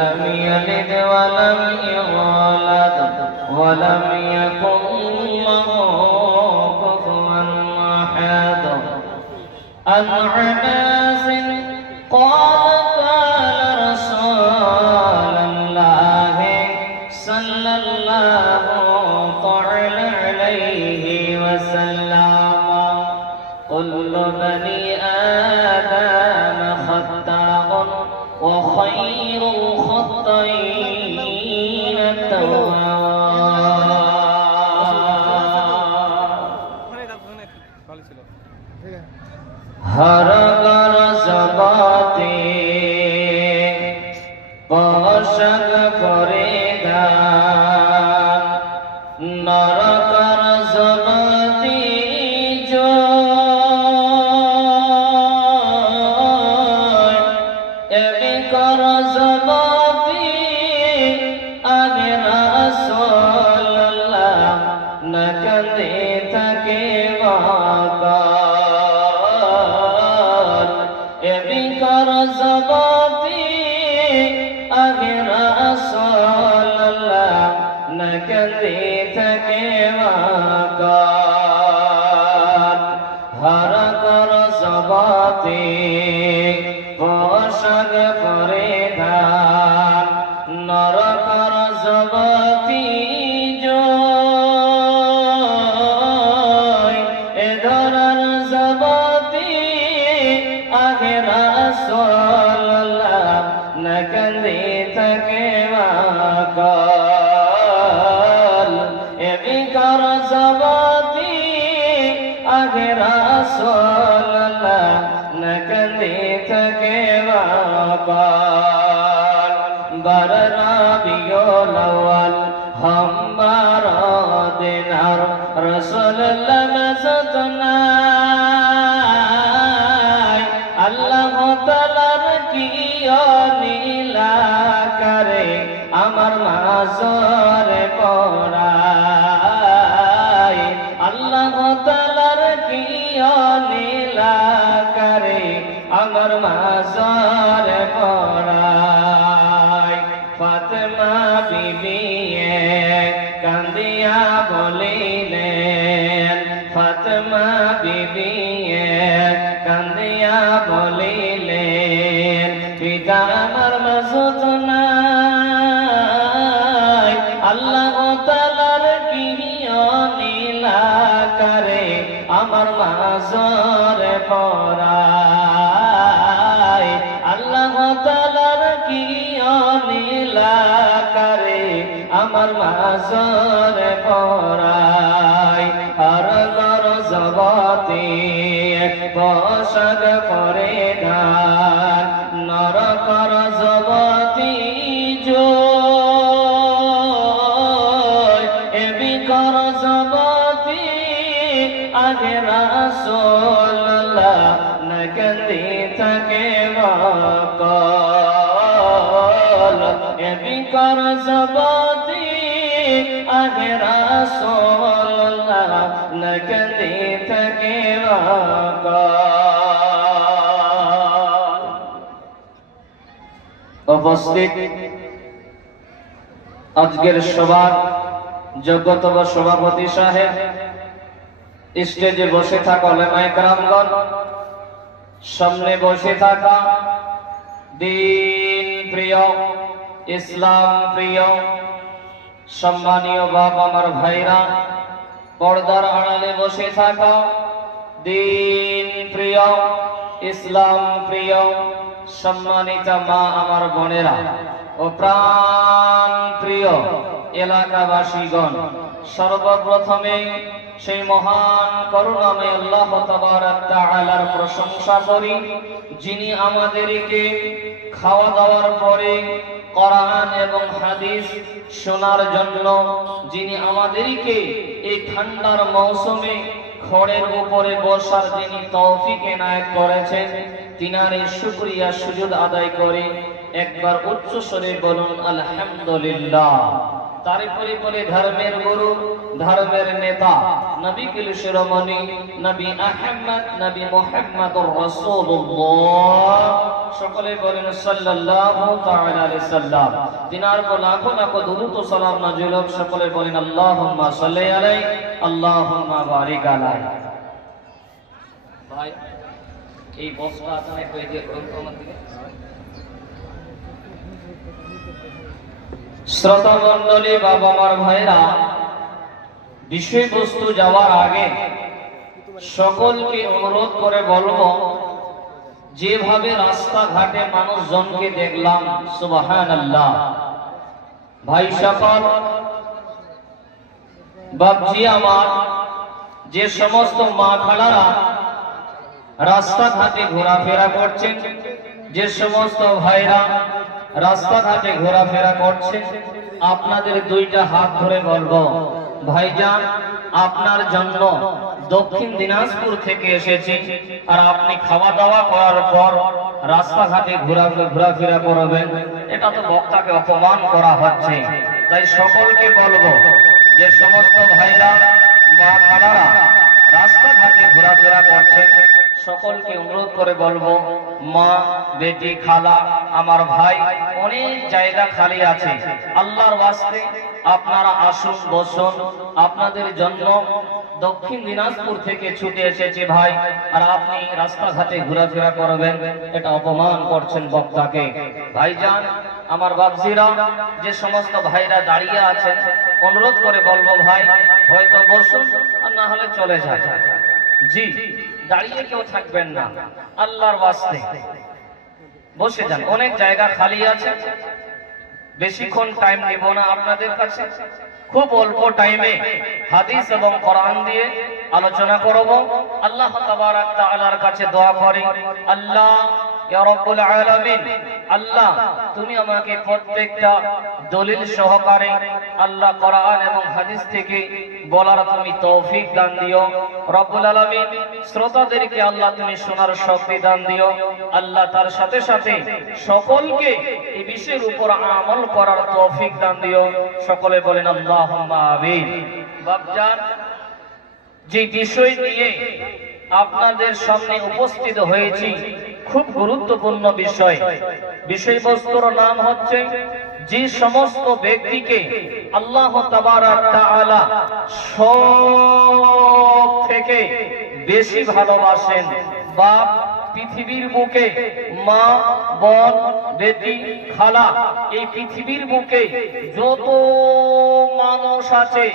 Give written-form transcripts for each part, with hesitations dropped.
لم يلد ولم يولد ولم يكن له كفوا أحد. عن عباس قال قال رسول الله صلى الله تعالى عليه وسلم كل بني آدم خطاء وخير الخطائين التواب. हर गरज बाते पोषक करे गान नर गरज बाते जो एबी गरज बाते आगे रसूलुल्लाह न कंदे थके वाका जबाती आगे रसूलुल्लाह न कंदे थके वाकान. हर कर जबाती पोषक परिधान नर कर जबाती जो ए धरन जबाती आगे रसूलुल्लाह न कंदे थके वाकाल. एबी कर जबाती आगे रसूलुल्लाह न कंदे थके वाकाल. बर रबिउल अव्वल हम 12 दिनार रसूलुल्लाह नजतना আল্লাহ তাআলার কি লীলা করে আমার মাঝরে পড়ায়. আল্লাহ তাআলার কি লীলা করে আমার মাঝরে পড়ায়. ফাতেমা বিবি কান্দিয়া বলিলেন ফাতেমা বিবি কান্দিয়া বলিলেন পিতা আমার মাঝত নাই. আল্লাহ তাআলার কি লীলা করে আমার মাঝরে পড়ায়. আল্লাহ তাআলার কি লীলা করে আমার মাঝরে পড়ায়. আর গর জগতে পোষক করে ধান নর কর জগতি জো এবি কর জগতি আগে রাসূলুল্লাহ ন গন্দি থাকে ওয়াকাল. এবি কর জগতি আগে রাসূলুল্লাহ ন গন্দি থাকে ওয়াকাল. উপস্থিত আজকের সভার যোগ্যতম সভাপতি সাহেব, স্টেজে বসে থাকা উলামায়ে কেরামগণ, সামনে বসে থাকা দিন প্রিয় ইসলাম প্রিয় সম্মানীয় বাপ আমার ভাইরা, পর্দার আড়ালে বসে থাকা দিন প্রিয় ইসলাম প্রিয় সম্মানিতা মা আমার বোনেরা ও প্রাণ প্রিয় এলাকাবাসীগণ, সর্বপ্রথমে সেই মহান করুণাময় আল্লাহ তাবারক তাআলার প্রশংসা করি, যিনি আমাদেরকে খাওয়া দাওয়ার পরে কোরআন এবং হাদিস শোনার জন্য, যিনি আমাদেরকে এই ঠান্ডার মৌসুমে খড়ের উপরে বসার যিনি তৌফিক এনায়েত করেছেন, তিনার শুকরিয়া সুজুদ আদায় করে একবার উচ্চ স্বরে বলুন আলহামদুলিল্লাহ। তারপরে বলে ধর্মের গুরু, ধর্মের নেতা, নবী কুল শিরোমণি নবী আহমদ নবী মুহাম্মদুর রাসূলুল্লাহ, সকলে বলেন সাল্লাল্লাহু তাআলা আলাইহি সাল্লাম। তিনার উপর লাখো লাখো দুরূদ ও সালাম নাযিল হোক, সকলে বলেন আল্লাহুম্মা সাল্লি আলাইহি আল্লাহুম্মা বারিক আলাইহি। ভাই এই বস্তা আছে কই দিয়ে গ্রন্থ আমার দিকে। শ্রোতা মণ্ডলী, বাবা মার ভাইরা, বিষয়বস্তু যাওয়ার আগে সকলকে অনুরোধ করে বলবো, যেভাবে রাস্তাঘাটে মানুষজনকে দেখলাম, সুবহানাল্লাহ, ভাই সকল, বাপজি আমার, যে সমস্ত মা খালারা রাস্তাঘাটে ঘোরাফেরা করছেন, যে সমস্ত ভাইরা রাস্তাঘাটে ঘোরাফেরা করছে, আপনাদের দুইটা হাত ধরে বলবো, ভাইজান আপনার জন্য দক্ষিণ দিনাজপুর থেকে এসেছি, আর আপনি খাওয়া দাওয়া করার পর রাস্তাঘাটে ঘোরাফেরা করবেন, এটা তো বক্তাকে অপমান করা হচ্ছে। তাই সকলকে বলবো, যে সমস্ত ভাইরা মা খালারা রাস্তাঘাটে ঘোরাফেরা করছেন, সকলকে অনুরোধ করে বলবো, মা, বেটি, খালা, আমার ভাই, অনেক জায়গা খালি আছে, আল্লাহর ওয়াস্তে আপনারা আসুন, বসুন। আপনাদের জন্য দক্ষিণ দিনাজপুর থেকে ছুটে এসেছে ভাই, আর আপনি রাস্তাঘাটে ঘোরাফেরা করবেন, এটা অপমান করছেন বক্তাকে। ভাইজান আমার বাপজিরা, যে সমস্ত ভাইরা দাঁড়িয়ে আছেন, অনুরোধ করে বলবো, ভাই হয়তো বসুন, আর না হলে চলে যায়। জি, দাঁড়িয়ে কেউ থাকবেন না, আল্লাহর ওয়াস্তে বসে যান, অনেক জায়গা খালি আছে। বেশিক্ষণ টাইম নেব না আপনাদের কাছে, খুব অল্প টাইমে হাদিস এবং কোরআন দিয়ে আলোচনা করব। আল্লাহ তাবারাক তাআলার কাছে দোয়া করি, আল্লাহ ইয়া রাব্বুল আলামিন, আল্লাহ তুমি আমাকে প্রত্যেকটা দলিল সহকারে আল্লাহ কোরআন এবং হাদিস থেকে বলার তুমি তৌফিক দান দিও। রব্বুল আলামিন শ্রোতাদেরকে আল্লাহ তুমি শোনার শক্তি দান দিও। আল্লাহ তার সাথে সাথে সকলকে এই বিষয়ের উপর আমল করার তৌফিক দান দিও। সকলে বলেন আল্লাহুম্মা আমিন। বাপজান, যে বিষয় নিয়ে আপনাদের সামনে উপস্থিত হয়েছি, খুব গুরুত্বপূর্ণ বিষয়। বিষয়বস্তুর নাম হচ্ছে, যে সমস্ত ব্যক্তিকে আল্লাহ তাবারাক তাআলা সব থেকে বেশি ভালোবাসেন, বা পৃথিবীর বুকে মা, বোন, বেটি, খালা, এই পৃথিবীর বুকে যত মানুষ আছে,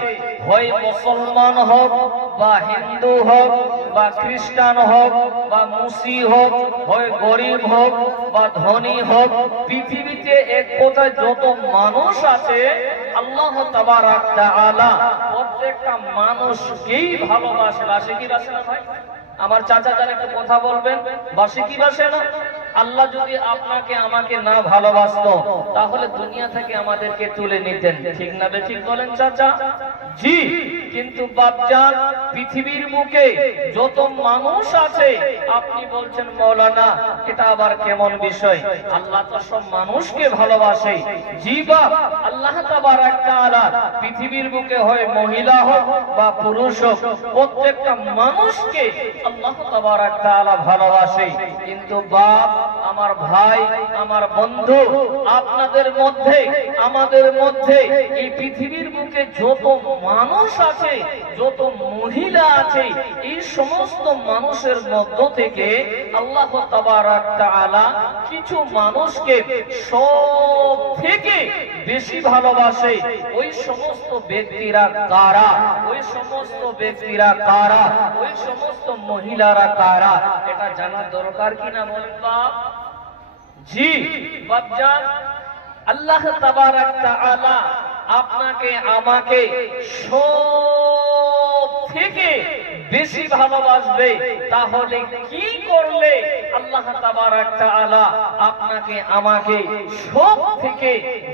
হয় মুসলমান হোক বা হিন্দু হোক বা খ্রিস্টান হোক বা মুসি হোক, হয় গরিব হোক বা ধনী হোক, পৃথিবীতে এক কথায় যত মানুষ আছে, আল্লাহ তাবারাক তাআলা প্রত্যেকটা মানুষকেই ভালোবাসে। বাসে কি বাসে না ভাই? আমার চাচা যারা একটু কথা বলবেন, বাসে কি বাসে না? আল্লাহ যদি আপনাকে আমাকে না ভালোবাসতো, তাহলে দুনিয়া থেকে আমাদেরকে তুলে নিতেন, ঠিক না বেঠিক বলেন চাচা? জি। কিন্তু বাপজান, পৃথিবীর মুখে যত মানুষ আছে, আপনি বলছেন মৌলানা এটা আবার কেমন বিষয়? আল্লাহ তো সব মানুষকে ভালোবাসে। জি বাপ, আল্লাহ তাবারাক তাআলা পৃথিবীর বুকে হয় মহিলা হোক বা পুরুষ হোক, প্রত্যেকটা মানুষকে আল্লাহ তাবারাক তাআলা ভালোবাসে। কিন্তু বাপ, আমার ভাই, আমার বন্ধু, আপনাদের মধ্যে, আমাদের মধ্যে, এই পৃথিবীর বুকে যত মানুষ আছে, যত মহিলা আছে, এই সমস্ত মানুষের মধ্য থেকে আল্লাহ তাবারাক তাআলা কিছু মানুষকে সব থেকে বেশি ভালোবাসে। ওই সমস্ত ব্যক্তিরা কারা? ওই সমস্ত ব্যক্তিরা কারা? ওই সমস্ত মহিলারা কারা? এটা জানার দরকার কিনা বলেন বাপ? জি বাপজান, আল্লাহ তাবারাক তাআলা আপনাকে আমাকে সব থেকে বেশি ভালোবাসবে। তাহলে কি করলে আল্লাহ তাবারাক তাআলা আপনাকে আমাকে সব থেকে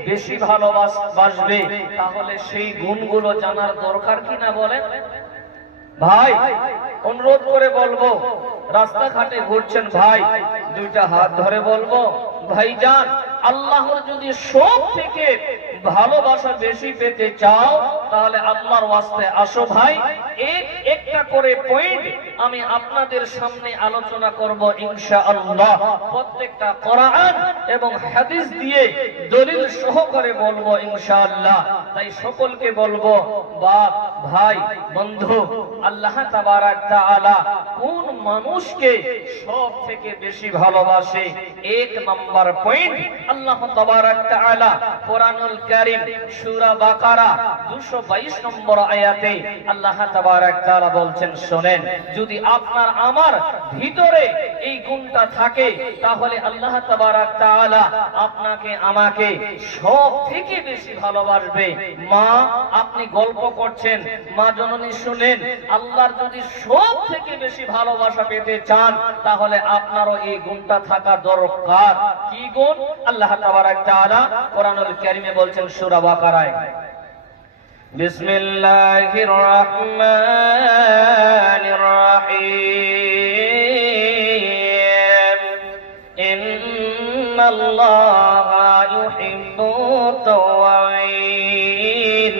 বেশি ভালোবাসবে? তাহলে সেই গুণগুলো জানার দরকার কিনা বলেন ভাই? অনুরোধ করে বলবো, রাস্তাঘাটে ঘুরছেন ভাই, দুইটা হাত ধরে বলবো, ভাইজান আল্লাহর যদি সব থেকে ভালোবাসা বেশি পেতে চাও তাহলে আল্লাহর ওয়াস্তে আসো ভাই। একটা করে পয়েন্ট আমি আপনাদের সামনে আলোচনা করব ইনশাআল্লাহ। প্রত্যেকটা কোরআন এবং হাদিস দিয়ে দলিল সহকারে বলবো ইনশাআল্লাহ। তাই সকলকে বলবো বাপ ভাই বন্ধু, আল্লাহ তাবারাক তাআলা কোন মানুষকে সব থেকে বেশি ভালোবাসে? এক নাম্বার পয়েন্ট, আল্লাহ তাবারাক তাআলা কোরআনুল কারীম সূরা বাকারা 222 নম্বর আয়াতে আল্লাহ তাবারাক তাআলা বলছেন, শুনেন, যদি আপনার আমার ভিতরে এই গুণটা থাকে তাহলে আল্লাহ তাবারাক তাআলা আপনাকে আমাকে সব থেকে বেশি ভালোবাসবে। মা, আপনি গল্প করছেন, মা জননী শুনেন, আল্লাহর যদি সব থেকে বেশি ভালোবাসা পেতে চান তাহলে আপনারও এই গুণটা থাকা দরকার। কি গুণ? আল্লাহ তাবারাক তাআলা কোরআনুল কারীমে বলছেন সূরা বাকারায়, বিসমিল্লাহির রহমানির রহিম, ইন্নাল্লাহা ইউহিব্বুত তাওয়াবিন।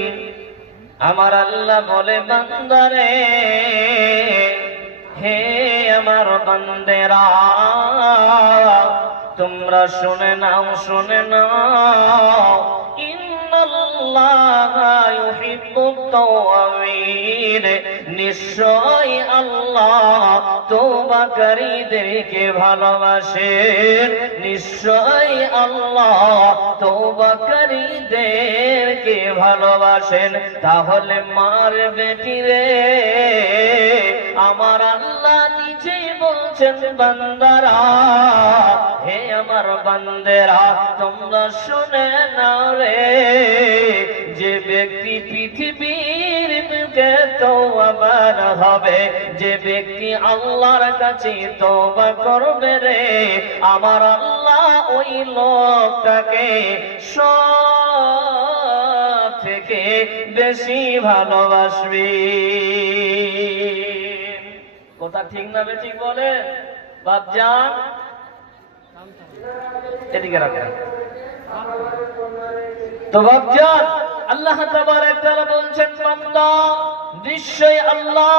আমার আল্লাহ বলে, বান্দারে, হে আমার বান্দেরা, তোমরা শুনে নাও, শুনে নাও, ইন্নাল্লাহা ইউহিব্বুত তাওয়াবিন, নিশ্চয় আল্লাহ তওবাকারীদেরকে ভালোবাসেন, নিশ্চয় আল্লাহ তওবাকারীদেরকে ভালোবাসেন। তাহলে মার বেটি রে, আমার আল্লাহ নিজেই বলছেন, বান্দারা, হে আমার বান্দেরা, তোমরা শুনে নাও রে, যে ব্যক্তি পৃথিবীর বুকে তওবাবান হবে, যে ব্যক্তি আল্লাহর কাছে তওবা করবে রে, আমার আল্লাহ ওই লোকটাকে সব থেকে বেশি ভালোবাসবে। কথা ঠিক না বেঠিক বলে বাপজান? এদিকে রাখেন তো বাপজান। আল্লাহ তাবারাক তাআলা বলছেন, বান্দা, নিশ্চয় আল্লাহ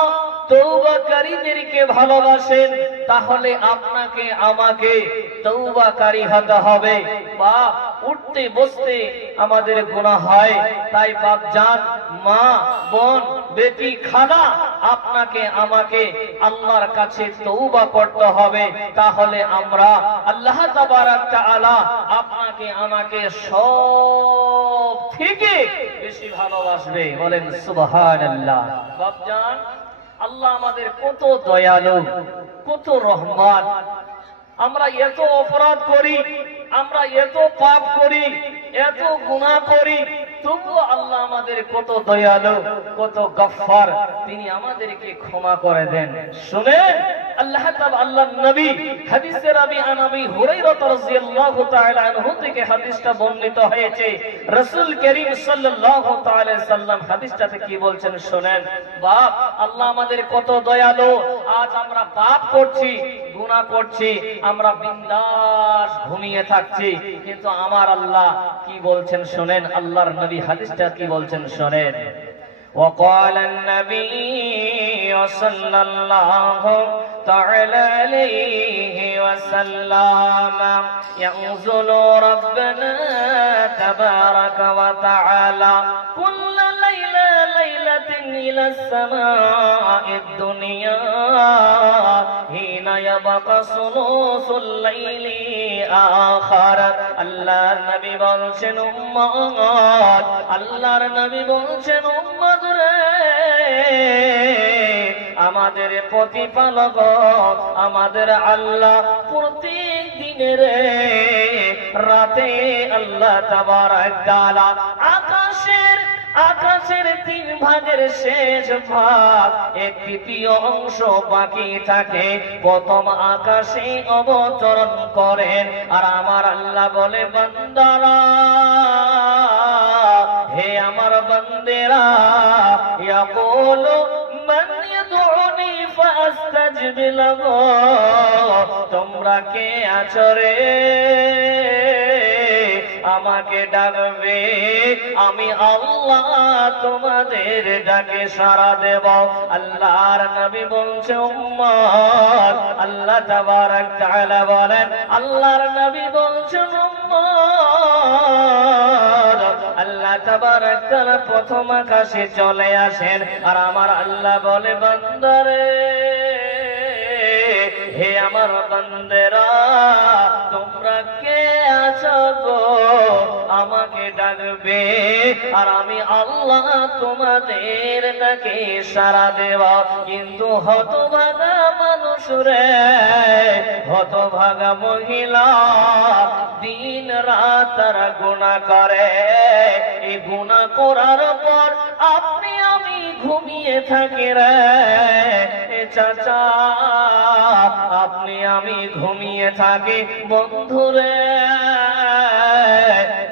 তওবাকারীদেরকে ভালোবাসেন। তাহলে আপনাকে আমাকে তওবাকারী হতে হবে। বাপ, উঠতে বসতে আমাদের গুনাহ হয়, তাই বাপজান, মা, বোন, বেটি, খালা, আপনাকে আমাকে আল্লাহর কাছে তওবা করতে হবে। তাহলে আমরা আল্লাহ তাবারাক তাআলা আপনাকে আমাকে সব থেকে বেশি ভালোবাসবে। বলেন সুবহানাল্লাহ। বাপজান, আল্লাহ আমাদের কত দয়ালু, কত রহমান। আমরা এত অপরাধ করি, আমরা এত পাপ করি, এত গুনাহ করি, তবুও আল্লাহ আমাদের কত দয়ালু, কত গফফার, তিনি আমাদেরকে ক্ষমা করে দেন। শুনেন, আল্লাহ তাআলা, আল্লাহর নবী, হাদিসে রাবি আনাবি হুরায়রা রাদিয়াল্লাহু তাআলা আনহু থেকে হাদিসটা বর্ণিত হয়েছে। রাসূল করিম সাল্লাল্লাহু তাআলা সাল্লাম হাদিসটাতে কি বলছেন শুনেন। বাপ, আল্লাহ আমাদের কত দয়ালু। আজ আমরা পাপ করছি, গুনাহ করছি, আমরা বিন্দাস ঘুমিয়ে থাকছি, কিন্তু আমার আল্লাহ কি বলছেন শুনেন। আল্লাহর নবী হাদিসটা কি বলছেন শুনেন। وقال النبي صلى الله تعالى عليه وسلم ينزل ربنا تبارك وتعالى كل ليلة إلى السماء الدنيا حين يبقى ثلث الليل آخر। আল্লাহর নবী বলছেন, উম্মত, আল্লাহর নবী বলছেন, উম্মত রে, আমাদের প্রতিপালক, আমাদের আল্লাহ প্রত্যেক দিনের রাতে আল্লাহ তাবারাক তাআলা আকাশের 3 ভাগের শেষ ভাগ, 1/3 অংশ বাকি থাকে, প্রথম আকাশে অবতরণ করেন। আর আমার আল্লাহ বলে, বান্দারা, হে আমার বান্দেরা, ইয়াকুলু মান ইয়াদউনি ফাআস্তাজিব লাহু, তোমরা কে আছো রে? আমাকে ডাকবে, আমি আল্লাহ তোমাদের ডাকে সাড়া দেব। আল্লাহর নবী বলছে উম্মত, আল্লাহ তাবারক তাআলা বলেন, আল্লাহর নবী বলছেন উম্মত, আল্লাহ তাবারক তাআলা প্রথম আকাশে চলে আসেন আর আমার আল্লাহ বলে বান্দারে, হে আমার বান্দেরা তোমরা কে আছো গো, আমাকে ডাকবে আর আমি আল্লাহ তোমাদের ডাকে সাড়া দেব। কিন্তু হতভাগা মানুষ রে, হতভাগা মহিলা, দিন রাত তারা গুনাহ করে। এই গুনাহ করার পর আপনি আমি ঘুমিয়ে থাকি রে চাচা, আপনি আমি ঘুমিয়ে থাকি বন্ধুরে,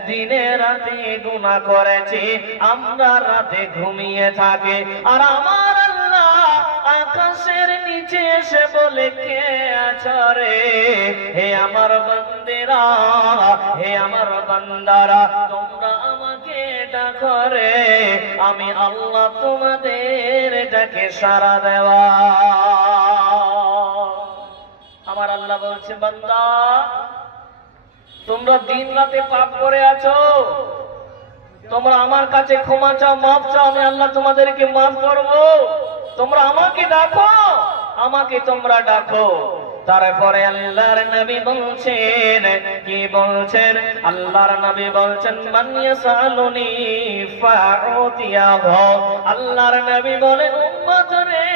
দিনে রাতে গুনাহ করেছি, আমরা রাতে ঘুমিয়ে থাকি। আর আমার আল্লাহ আকাশের নিচে এসে বলে কে আছো রে, হে আমার বান্দেরা, হে আমার বান্দারা তোমরা আমাকে ডাকো রে, আমি আল্লাহ তোমাদের ডাকে সাড়া দেওয়া। আমার আল্লাহ বলছে বান্দা তোমরা দিন রাতে পাপ করে আছো, তোমরা আমার কাছে ক্ষমা চাও, মাফ চাও, আমি আল্লাহ তোমাদেরকে মাফ করব। তোমরা আমাকে ডাকো, আমাকে তোমরা ডাকো। তারপরে আল্লাহর নবী বলছেন, কি বলছেন? আল্লাহর নবী বলছেন মান ইয়াসালুনি ফাউতিয়াহু। আল্লাহর নবী বলে উম্মত রে,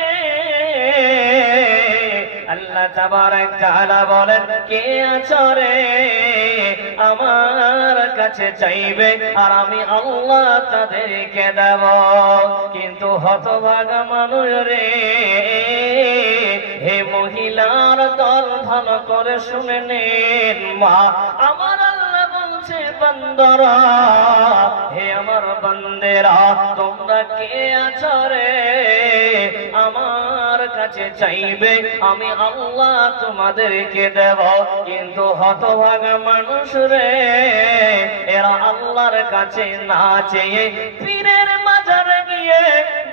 আল্লাহ তাবারক তাআলা বলেন কে আছো রে, আমার কাছে চাইবে আর আমি আল্লাহ তাদেরকে দেব। কিন্তু হতভাগা মানুষ রে, হে মহিলার দল ভালো করে শুনে নেন মা, আমার আল্লাহ বলছে বান্দারা, হে আমার বান্দেরা তোমরা কে আছো রে, আমার কাছে চাইবে আমি আল্লাহ তোমাদেরকে দেব। কিন্তু হতভাগা মানুষ রে, এরা আল্লাহর কাছে না চেয়ে পীরের মাজারে গিয়ে,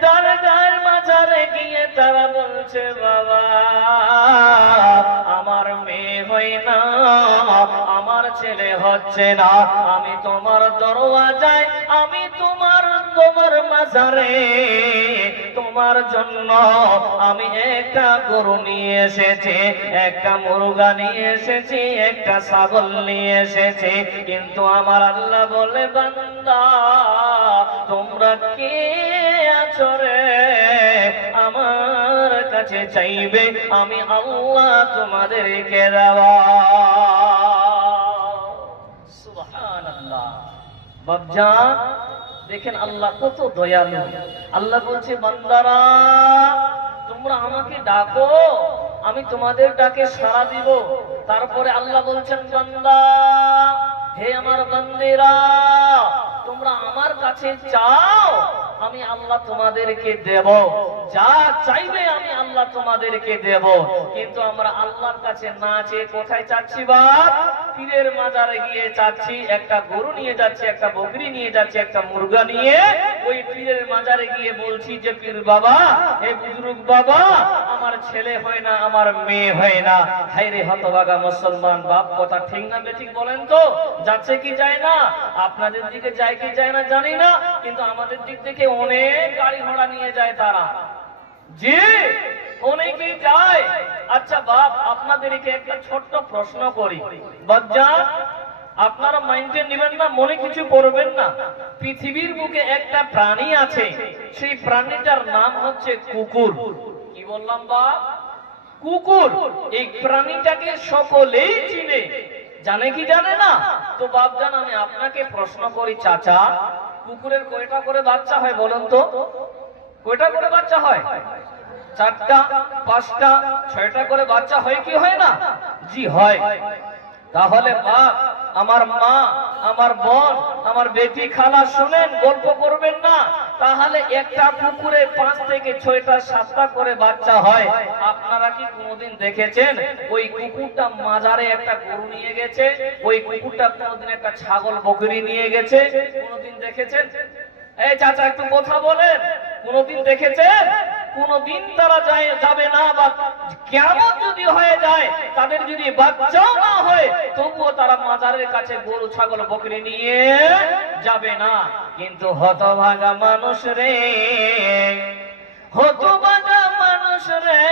দরগার মাজারে গিয়ে তারা বলছে বাবা আমার মেয়ে হয় না, আমার ছেলে হচ্ছে না, আমি তোমার দরওয়াজায়, আমি তোমার মাজারে তোমার জন্য আমি একটা গরু নিয়ে এসেছি, একটা মুরগা নিয়ে এসেছি, একটা ছাগল নিয়ে এসেছি। কিন্তু আমার আল্লাহ বলে বান্দা তোমরা কে আছো রে, আমার কাছে চাইবে আমি আল্লাহ তোমাদেরকে দেওয়া। সুবহানাল্লাহ। বাপজান দেখেন আল্লাহ কত দয়ালু। আল্লাহ বলছে বান্দারা তোমরা আমাকে ডাকো, আমি তোমাদের ডাকে সাড়া দিব। তারপরে আল্লাহ বলছেন বান্দা, হে আমার বান্দেরা তোমরা আমার কাছে চাও, আমি আল্লাহ তোমাদেরকে দেব, যা চাইবে আমি আল্লাহ তোমাদেরকে দেব। কিন্তু আমরা আল্লাহর কাছে না চেয়ে কোথায় চাচ্ছি বাপ? পীরের মাজারে গিয়ে চাচ্ছি, একটা গরু নিয়ে যাচ্ছি, একটা বকরি নিয়ে যাচ্ছি, একটা মুরগা নিয়ে ওই পীরের মাজারে গিয়ে বলছি যে পীর বাবা, হে বুজুর্গ বাবা আমার ছেলে হয় না, আমার মেয়ে হয় না। হায়রে হতভাগা মুসলমান বাপ, কথা ঠিক না বেঠিক বলেন তো? যাচ্ছে কি যায় না? আপনাদের দিকে যায় কি যায় না জানি না, কিন্তু আমাদের দিক থেকে অনেক গাড়ি ঘোড়া নিয়ে যায় তারা, জি অনেকেই যায়। আচ্ছা বাপ আপনাদেরকে একটা ছোট্ট প্রশ্ন করি, বাচ্চা আপনারা মাইন্ডে নেবেন না, মনে কিছু করবেন না। পৃথিবীর বুকে একটা প্রাণী আছে, সেই প্রাণীটার নাম হচ্ছে কুকুর। কি বললাম বাপ? কুকুর। এই প্রাণীটাকে সকলেই চিনে, জানে কি জানে না? তো বাপজান আমি আপনাকে প্রশ্ন করি চাচা, কুকুরের কয়টা করে বাচ্চা হয় বলুন তো? কয়টা করে বাচ্চা হয়? 4টা, 5টা, 6টা করে বাচ্চা হয় কি হয় না? জি হয়। তাহলে বাপ আমার মা আমার বোন, আমার বেটি, খালা, শুনেন, গল্প করবেন না। তাহলে একটা কুকুরে 5 থেকে 6টা 7টা করে বাচ্চা হয়। আপনারা কি কোনোদিন দেখেছেন ওই কুকুরটা মাজারে একটা গরু নিয়ে গেছে, ওই কুকুরটা কোনোদিন একটা ছাগল বকরি নিয়ে গেছে? কোনোদিন দেখেছেন? এই চাচা একটু কথা বলেন, কোনোদিন দেখেছেন? কোনোদিন তারা যাবে না। বা কিয়ামত যদি হয়ে যায়, তাদের যদি বাচ্চাও না হয়, তবুও তারা মাজারের কাছে গরু ছাগল বকরি নিয়ে যাবে না। কিন্তু হতভাগা মানুষ রে, হতভাগা মানুষ রে,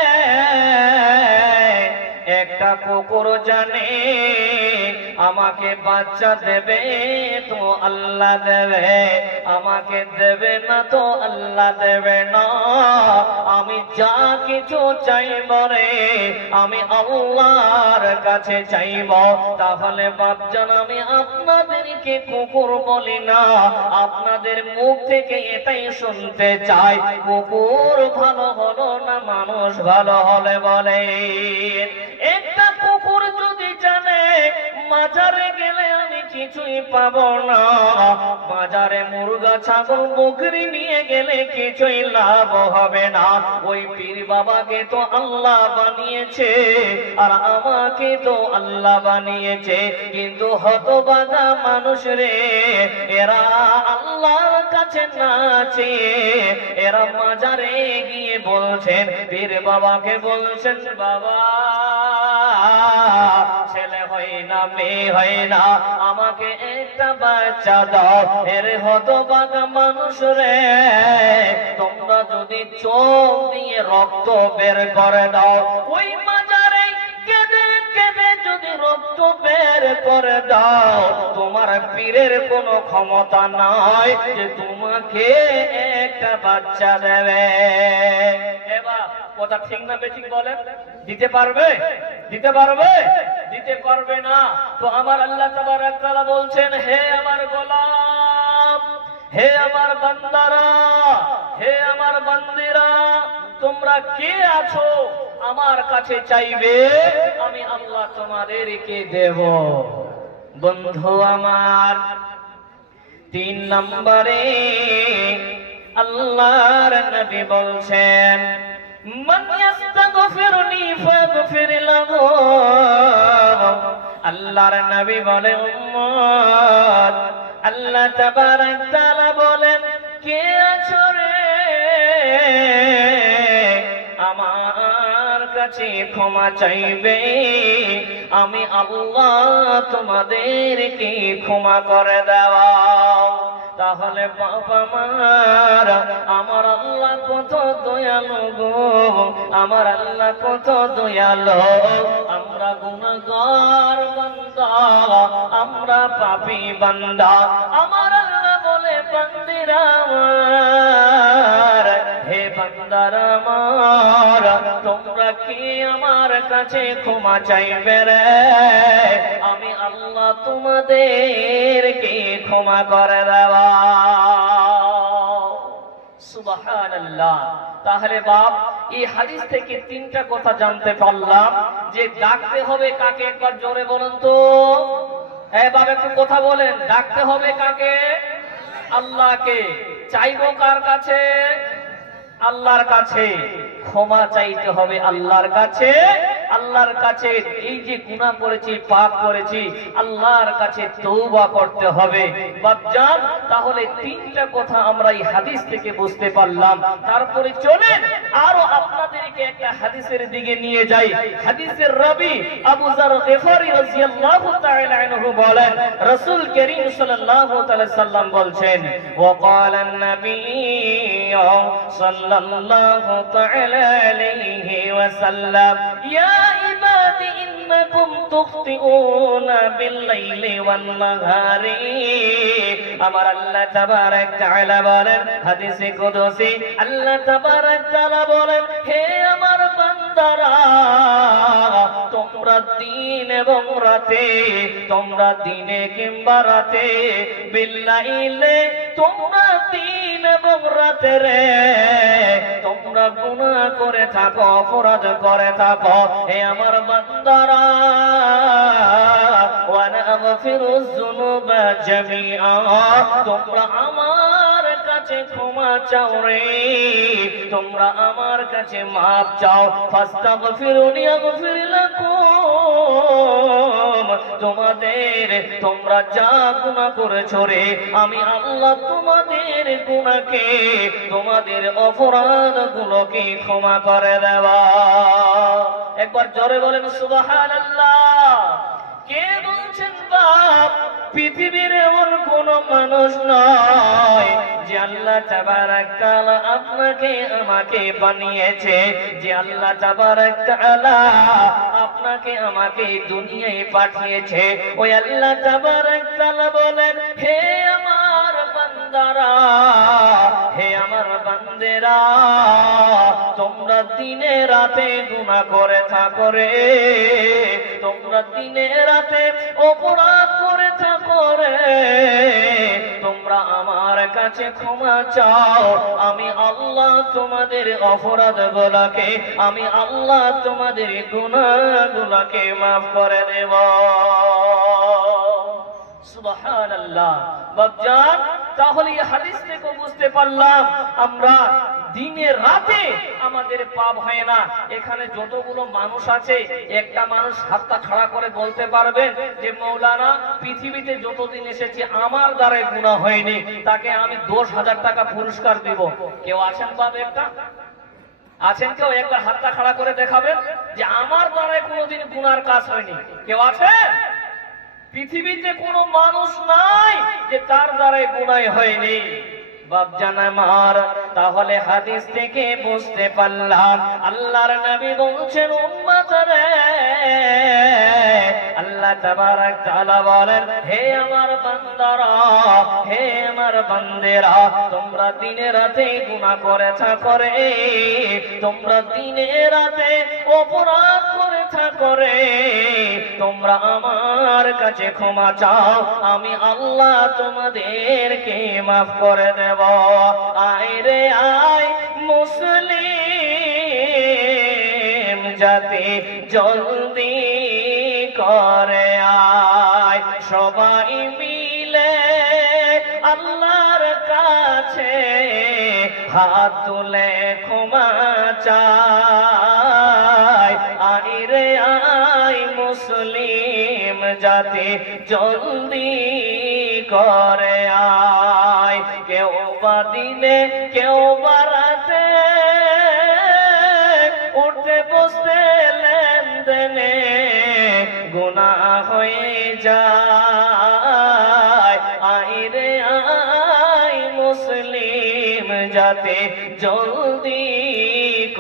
একটা কুকুর জানে আমাকে বাচ্চা দেবে তো আল্লাহ দেবে, আমাকে দেবে না তো আল্লাহ দেবে না। আমি যা কিছু চাইব রে, আমি আল্লাহর কাছে চাইব। তাহলে বাপজান, আমি আপনাদেরকে কুকুর বলি না, আপনাদের মুখ থেকে এটাই শুনতে চাই, কুকুর ভালো হলো না মানুষ ভালো হলে বলে? একটা কুকুর যদি জানে বাজারে গেলে আমি কিছুই পাবো না, বাজারে মুরগা ছাগল বকরি নিয়ে গেলে কিছুই লাভ হবে না, ওই পীর বাবাকে তো আল্লাহ বানিয়েছে আর আমাকে তো আল্লাহ বানিয়েছে। কিন্তু হতভাগা মানুষ রে, এরা আল্লাহর কাছে নাচে, এরা মাজারে গিয়ে বলছেন, পীর বাবাকে বলছেন, বাবা ছেলে হয় না মেয়ে হয় না, আমাকে একটা বাচ্চা দাও। এর হতভাগা মানুষ রে, তোমরা যদি চোখ দিয়ে রক্ত বের করে দাও, ওই মাজারে কেঁদে কেঁদে যদি রক্ত বের করে দাও, তোমার পীরের কোনো ক্ষমতা নাই যে তোমাকে একটা বাচ্চা দেবে। এবার কথা ঠিক না বেঠিক বলেন? দিতে পারবে? দিতে পারবে? দিতে পারবে না। তো আমার আল্লাহ তাবারক তাআলা বলছেন, হে আমার গোলাম, হে আমার বান্দারা, হে আমার বান্দিরা, তোমরা কে আছো আমার কাছে চাইবে, আমি আল্লাহ তোমাদেরকে দেব। বন্ধু আমার, 3 নম্বরে আল্লাহর নবী বলছেন, মান ইস্তাগফিরনি ফাগফির লাহু। আল্লাহর নবী বলেন, উম্মত, আল্লাহ তাবারক তাআলা বলেন, কে আছো রে আমার কাছে ক্ষমা চাইবে, আমি আল্লাহ তোমাদেরকে ক্ষমা করে দেওয়া। তাহলে বাবা মারা, আমার আল্লাহ কত দয়ালু গো, আমার আল্লাহ কত দয়ালু। আমরা গুনাহগার বান্দা, আমরা পাপী বান্দা, আমার আল্লাহ বলে, বান্দিরা আমার, হে বান্দারা আমার, তোমরা কি আমার কাছে ক্ষমা চাইবে রে, আমি আল্লাহ তোমাদেরকে ক্ষমা করে দেওয়া। সুবহানাল্লাহ। তাহলে বাপ, এই হাদিস থেকে 3টা কথা জানতে পারলাম, যে ডাকতে হবে কাকে? একবার জোরে বলুন তো। হ্যাঁ বাপ, একটু কথা বলেন। ডাকতে হবে কাকে? আল্লাহকে। চাইবো কার কাছে? আল্লাহর কাছে। ক্ষমা চাইতে হবে আল্লাহর কাছে। আল্লাহর কাছে এই যে গুনাহ করেছি, পাপ করেছি, আল্লাহর কাছে তওবা করতে হবে। বাপজান, তাহলে 3টা কথা আমরা এই হাদিস থেকে বুঝতে পারলাম। তারপরে চলেন আরো আপনাদেরকে একটা হাদিসের দিকে নিয়ে যাই। হাদিসের রাবী আবু যার গিফারী রাদিয়াল্লাহু তাআলা আনহু বলেন, রাসূল করিম সাল্লাল্লাহু তাআলা সাল্লাম বলছেন, ওয়াকালান নাবিয়্যু সাল্লাল্লাহু তাআলা আলাইহি ওয়াসাল্লাম, ইয়া ইবাদি ইন্নাকুম তুখতিউনা বিল-লাইলি ওয়ান-নাহারি। আমার আল্লাহ তাবারক তাআলা বলেন, হাদিসে কুদসি, আল্লাহ তাবারক তাআলা বলেন, হে আমার বান্দারা, তোমরা দিন এবং রাতে, তোমরা দিনে কিংবা রাতে, বিল-লাইলে, তোমরা দিন এবং রাতে রে, তোমরা গুনাহ করে থাকো, অপরাধ করে থাকো। হে আমার বান্দারা, ওয়ানা আগফিরুয যুনুবা জামিআ, তোমরা আমার কাছে ক্ষমা চাও রে, তোমরা আমার কাছে মাফ চাও। ফাস্তাগফিরুনি আগফির লাকুম, তোমরা যা গুনাহ করেছো রে, আমি আল্লাহ তোমাদের গুনাহকে, তোমাদের অপরাধগুলোকে ক্ষমা করে দেওয়া। একবার জোরে বলেন সুবহানাল্লাহ। কে বলছেন বাপ? পৃথিবীর এমন কোন মানুষ নয় যে আল্লাহ তাবারাক তাআলা আপনাকে আমাকে বানিয়েছে, যে আল্লাহ তাবারাক তাআলা আপনাকে আমাকে দুনিয়ায় পাঠিয়েছে। ওই আল্লাহ তাবারাক তাআলা বলেন, হে আমার বান্দারা, হে আমার বান্দেরা, তোমরা দিনে রাতে গুনাহ করে থাকো রে, তোমরা দিনে রাতে অপরাধ করে থাকো রে, তোমরা আমার কাছে ক্ষমা চাও, আমি আল্লাহ তোমাদের অপরাধগুলোকে, আমি আল্লাহ তোমাদের গুনাহগুলোকে মাফ করে দেব। সুবহানাল্লাহ। বাপজান, তাহলে এই হাদিস থেকে বুঝতে পারলাম আমরা দিনে রাতে আমাদের পাপ হয় না। এখানে যতগুলো মানুষ আছে, একটা মানুষ হাতটা খাড়া করে বলতে পারবেন যে মৌলানা, পৃথিবীতে যতদিন এসেছি আমার দ্বারাই গুনাহ হয়নি, তাকে আমি 10,000 টাকা পুরস্কার দিব? কেউ আছেন বাপ? একটা আছেন কেউ? একবার হাতটা খাড়া করে দেখাবেন যে আমার দ্বারাই কোনোদিন গুনার কাজ হয়নি। কেউ আছেন? পৃথিবীতে কোনো মানুষ নাই যে তার দ্বারাই গুনাহ হয়নি। বাপজান আমার, তাহলে হাদিস থেকে বুঝতে পারলাম আল্লাহর নবী বলছেন, উম্মত রে, আল্লাহ তাবারাক তাআলা বলেন, হে আমার বান্দারা, হে আমার বান্দেরা, তোমরা দিনে রাতে গুনাহ করে থাকো রে, তোমরা দিনে রাতে অপরাধ করে থাকো রে, তোমরা আমার কাছে ক্ষমা চাও, আমি আল্লাহ তোমাদেরকে মাফ করে দেব। আয় রে আয় মুসলিম জাতি, জলদি করে আয়, সবাই মিলে আল্লাহর কাছে হাত তুলে ক্ষমা চায়। আয় রে আয় মুসলিম জাতি, জলদি করে আয়। কেউ বা দিনে, কেউ বা রাতে, উঠতে বসতে লেনদেনে গুনাহ হয়ে যায়। আয় রে আয় মুসলিম জাতি, জলদি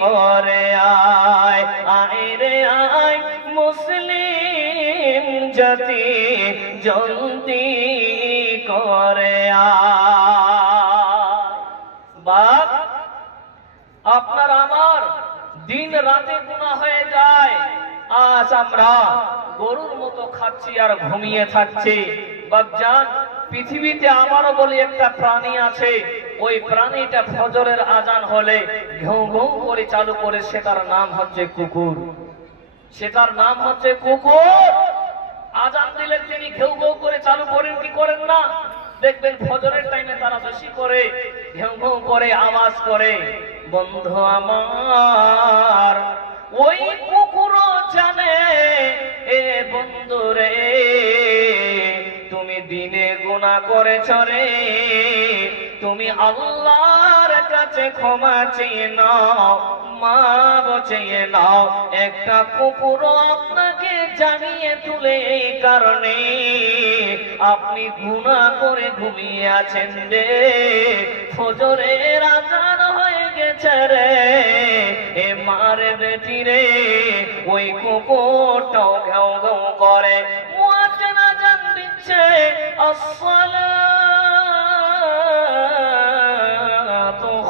করে আয়। আয় রে আয় মুসলিম জাতি, জলদি করে আয়। বাপ, আপনার আমার দিন রাতে গুনাহ হয়ে যায়। আজ আমরা গরুর মতো খাচ্ছি আর ঘুমিয়ে থাকছি। বাপজান, পৃথিবীতে আমারও বলি একটা প্রাণী আছে, ওই প্রাণীটা ফজরের আজান হলে ঘেউ ঘেউ করে চালু করে, সেটার নাম হচ্ছে কুকুর। সেটার নাম হচ্ছে কুকুর। আজান দিলে তিনি ঘেউ ঘেউ করে চালু করেন কি করেন না? দেখবেন ফজরের টাইমে তারা বেশি করে ঘেউ ঘেউ করে আওয়াজ করে। বন্ধু আমার, ওই কুকুরও জানে, এ বন্ধু রে, তুমি দিনে গুনাহ করেছ রে, তুমি আল্লাহর কাছে ক্ষমা চেয়ে নাও, মাফ চেয়ে নাও। একটা কুকুর আপনাকে জানিয়ে তুলে এই কারণে আপনি গুনাহ করে ঘুমিয়ে আছেন রে, ফজরের আজান হয়ে গেছে রে, এ মারে বেটি রে, ওই কুকুরটাও ঘেউ ঘেউ করে মুয়াজ্জিন আজান দিচ্ছে, আসসালাতু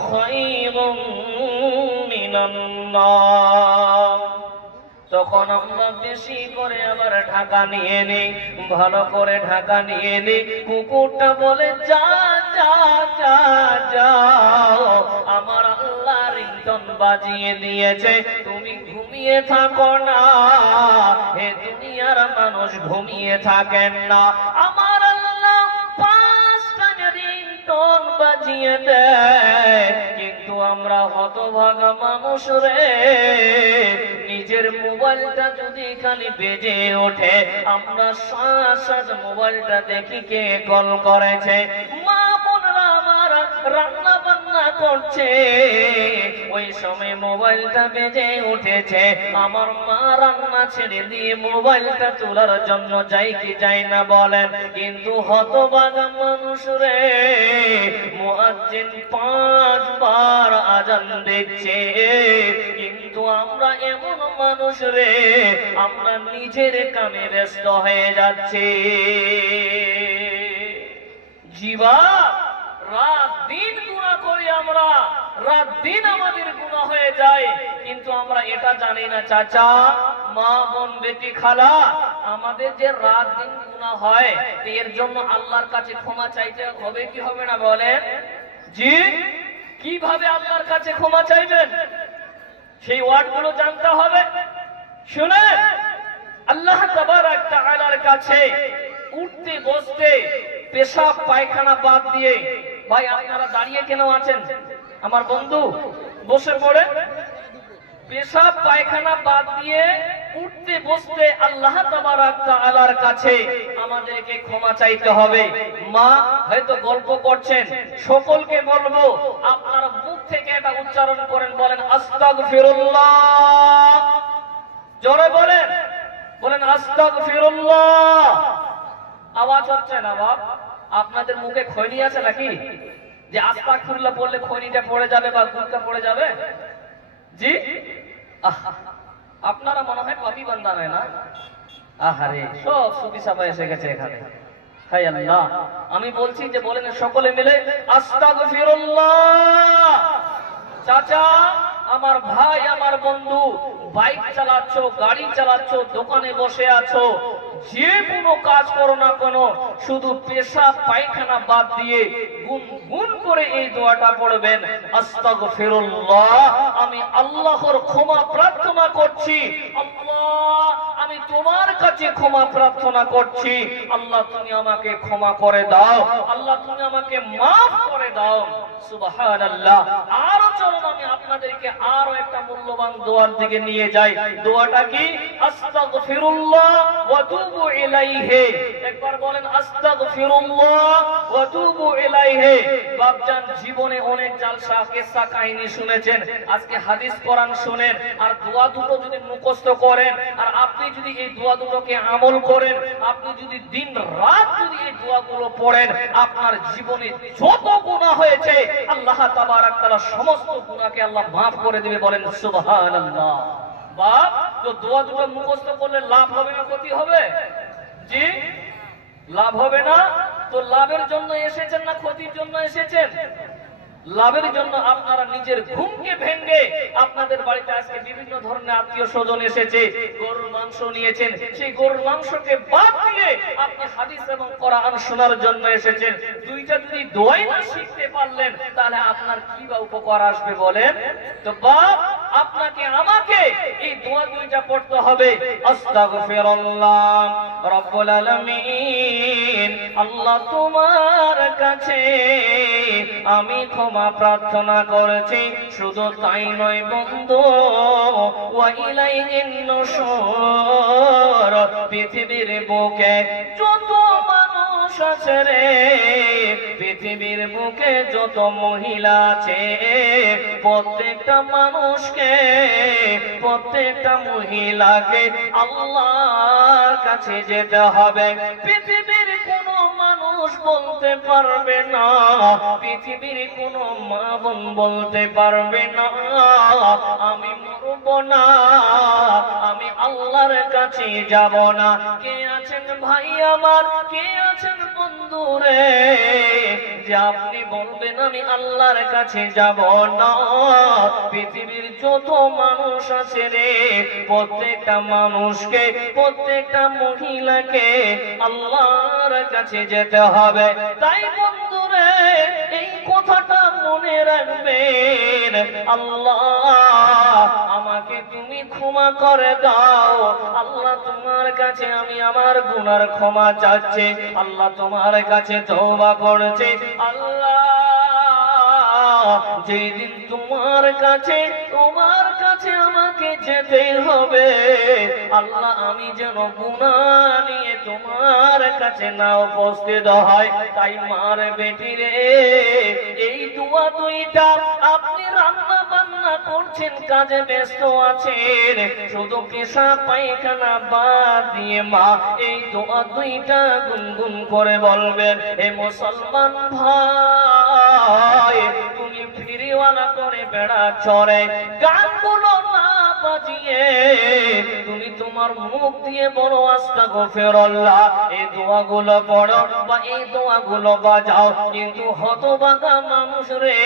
খায়রুম মিনান নাম। তখন আমরা বেশি করে আবার ঢাকা নিয়ে নিই, ভালো করে ঢাকা নিয়ে নিই। কুকুরটা বলে, যা যা যা যাও, আমার আল্লাহ রিংটন বাজিয়ে দিয়েছে, তুমি ঘুমিয়ে থাকো না। হে দুনিয়া দুনিয়ার মানুষ ঘুমিয়ে থাকেন না। আমার আল্লাহ 5টা রিংটোন বাজিয়ে দেয়, কিন্তু আমরা হতভাগা মানুষ রে, নিজের মোবাইলটা যদি খালি বেজে ওঠে আমরা সাথে মোবাইলটা দেখি কে কল করেছে। মা বোনরা আমার রান্না বান্না করছে, ওই সময় মোবাইলটা বেজে উঠেছে, আমার মা রান্না ছেড়ে দিয়ে মোবাইলটা তোলার জন্য যাই কি যাই না বলেন? কিন্তু হতভাগা মানুষ রে, মুয়াজ্জিন 5 বার আজান দিচ্ছে, কিন্তু আমরা এমন মানুষ রে, আমরা নিজের কামে ব্যস্ত হয়ে যাচ্ছি। জীবা রাত দিন গুনাহ করি আমরা, রাত দিন আমাদের গুনাহ হয়ে যায়, কিন্তু আমরা এটা জানি না। চাচা, মা, বোন, বেটি, খালা, আমাদের যে রাত দিন গুনাহ হয় এর জন্য আল্লাহর কাছে ক্ষমা চাইতে হবে কি হবে না বলেন? জি, কিভাবে আল্লাহর কাছে ক্ষমা চাইবেন সেই ওয়ার্ডগুলো জানতে হবে। শুনেন, আল্লাহ তাবারক তাআলার কাছে উঠতে বসতে পেশাব পায়খানা বাদ দিয়ে, ভাই আপনারা দাঁড়িয়ে কেন আছেন আমার বন্ধু? বসে পড়ে। পেশাব পায়খানা বাদ দিয়ে উঠতে বসতে আল্লাহ তাবারক তাআলার কাছে আমাদেরকে ক্ষমা চাইতে হবে। মা হয়তো গল্প করছেন, সকলকে বলবো আপনারা মুখ থেকে এটা উচ্চারণ করেন, বলেন আস্তাগফিরুল্লাহ। জোরে বলেন, বলেন আস্তাগফিরুল্লাহ। আওয়াজ হচ্ছে না বাপ? আপনাদের মুখে খৈনি আছে নাকি যে আস্তাগফিরুল্লাহ বললে খৈনিটা পড়ে যাবে বা গুলটা পড়ে যাবে? জি, আপনারা মনে হয় পাপী বান্দা নয় না? আহারে, সব সুফি সাহেব এসে গেছে এখানে। হায় আল্লাহ, আমি বলছি যে বলেন সকলে মিলে আস্তাগফিরুল্লাহ। চাচা, আমার ভাই, আমার বন্ধু, বাইক চালাচ্ছো, গাড়ি চালাচ্ছো, দোকানে বসে আছো, যে কোনো কাজ করো না কেন, শুধু পেশাব পায়খানা বাদ দিয়ে গুনগুন করে এই দোয়াটা পড়বেন, আস্তাগফিরুল্লাহ, আমি আল্লাহর ক্ষমা প্রার্থনা করছি। আল্লাহ, আমি তোমার কাছে ক্ষমা প্রার্থনা করছি। আল্লাহ, তুমি আমাকে ক্ষমা করে দাও। আল্লাহ, তুমি আমাকে মাফ করে দাও। সুবহানাল্লাহ। আরো চলুন আমি আপনাদেরকে আরো একটা মূল্যবান দোয়ার দিকে নিয়ে যাই। দোয়াটা কি? আস্তাগফিরুল্লাহ ওয়া তুবু ইলাইহি। একবার বলেন আস্তাগফিরুল্লাহ ওয়া তুবু ইলাইহি। বাপজান, জীবনে অনেক জালসা কিসসা কাহিনী শুনেছেন, আজকে হাদিস কোরআন শুনেন, আর দোয়া দুটো যদি মুখস্থ করেন, আর আপনি যদি এই দোয়া দুটোকে আমল করেন, আপনি যদি দিন রাত যদি এই দোয়াগুলো পড়েন, আপনার জীবনে যত গুনাহ হয়েছে আল্লাহ তাবারক তাআলা সমস্ত গুনাহকে আল্লাহ মাফ করে দিবে। বলেন সুবহানাল্লাহ। বাপ, তো দোয়া দুটো মুখস্থ করলে লাভ হবে না ক্ষতি হবে? জি, লাভ হবে না। তো লাভের জন্য এসেছেন না ক্ষতির জন্য এসেছেন? লাভের জন্য। আপনারা নিজের ঘুমকে ভেঙে, আপনাদের বাড়িতে আজকে বিভিন্ন ধরনের আত্মীয় স্বজন এসেছে, গরুর মাংস নিয়েছেন, সেই গরুর মাংসকে বাদ দিয়ে আপনি হাদিস এবং কোরআন শোনার জন্য এসেছেন। দুইটা যদি দোয়াই না শিখতে পারলেন, তাহলে আপনার কি বা উপকার আসবে বলেন? তো বাপ, আপনাকে আমাকে এই দোয়া দুইটা পড়তে হবে। আস্তাগফিরুল্লাহ রাব্বুল আলামিন, আল্লাহ তোমার কাছে আমি ক্ষমা প্রার্থনা করেছি। শুধু তাই নয় বন্ধু, ওয়া ইলাইহিন নুশুর, পৃথিবীর বুকে যত মানুষ আছে রে, পৃথিবীর বুকে যত মহিলা আছে, প্রত্যেকটা মানুষকে, প্রত্যেকটা মহিলাকে আল্লাহর কাছে যেতে হবে। পৃথিবীর কোনো মানুষ বলতে পারবে না, পৃথিবীর কোনো মা বোন বলতে পারবে না আমি মরব না, আমি আল্লাহর কাছে যাব না। কে আছেন ভাই আমার, কে আছেন বন্ধু রে, যে আপনি বলবেন আমি আল্লাহর কাছে যাব না? পৃথিবীর যত মানুষ আছে রে, প্রত্যেকটা মানুষকে, প্রত্যেকটা মহিলাকে আল্লাহর কাছে যেতে হবে। তাই বন্ধু রে, এই কথাটা মনে রাখবেন, আল্লাহ আমাকে আমাকে তুমি ক্ষমা করে দাও। আল্লাহ তোমার কাছে আমি আমার গুনার ক্ষমা চাচ্ছি, আল্লাহ তোমার কাছে তওবা করছি। আল্লাহ যেদিন তোমার কাছে আমাকে যেতে হবে, আল্লাহ আমি যেন গুনাহ নিয়ে তোমার কাছে না উপস্থিত হয়। তাই মার বেটি রে, এই দোয়া দুইটা আপনি রান্না বান্না করছেন, কাজে ব্যস্ত আছেন, শুধু পেশাব পায়খানা বাদ দিয়ে মা এই দোয়া দুইটা গুনগুন করে বলবেন। এ মুসলমান ভাই, তুমি ফিরিওয়ালা করে বেড়া চড়ে গানগুলো না বাজিয়ে তুমি তোমার মুখ দিয়ে বলো আস্তাগফিরুল্লাহ, এই দোয়াগুলো পড়ো বা এই দোয়াগুলো বাজাও। কিন্তু হতভাগা মানুষ রে,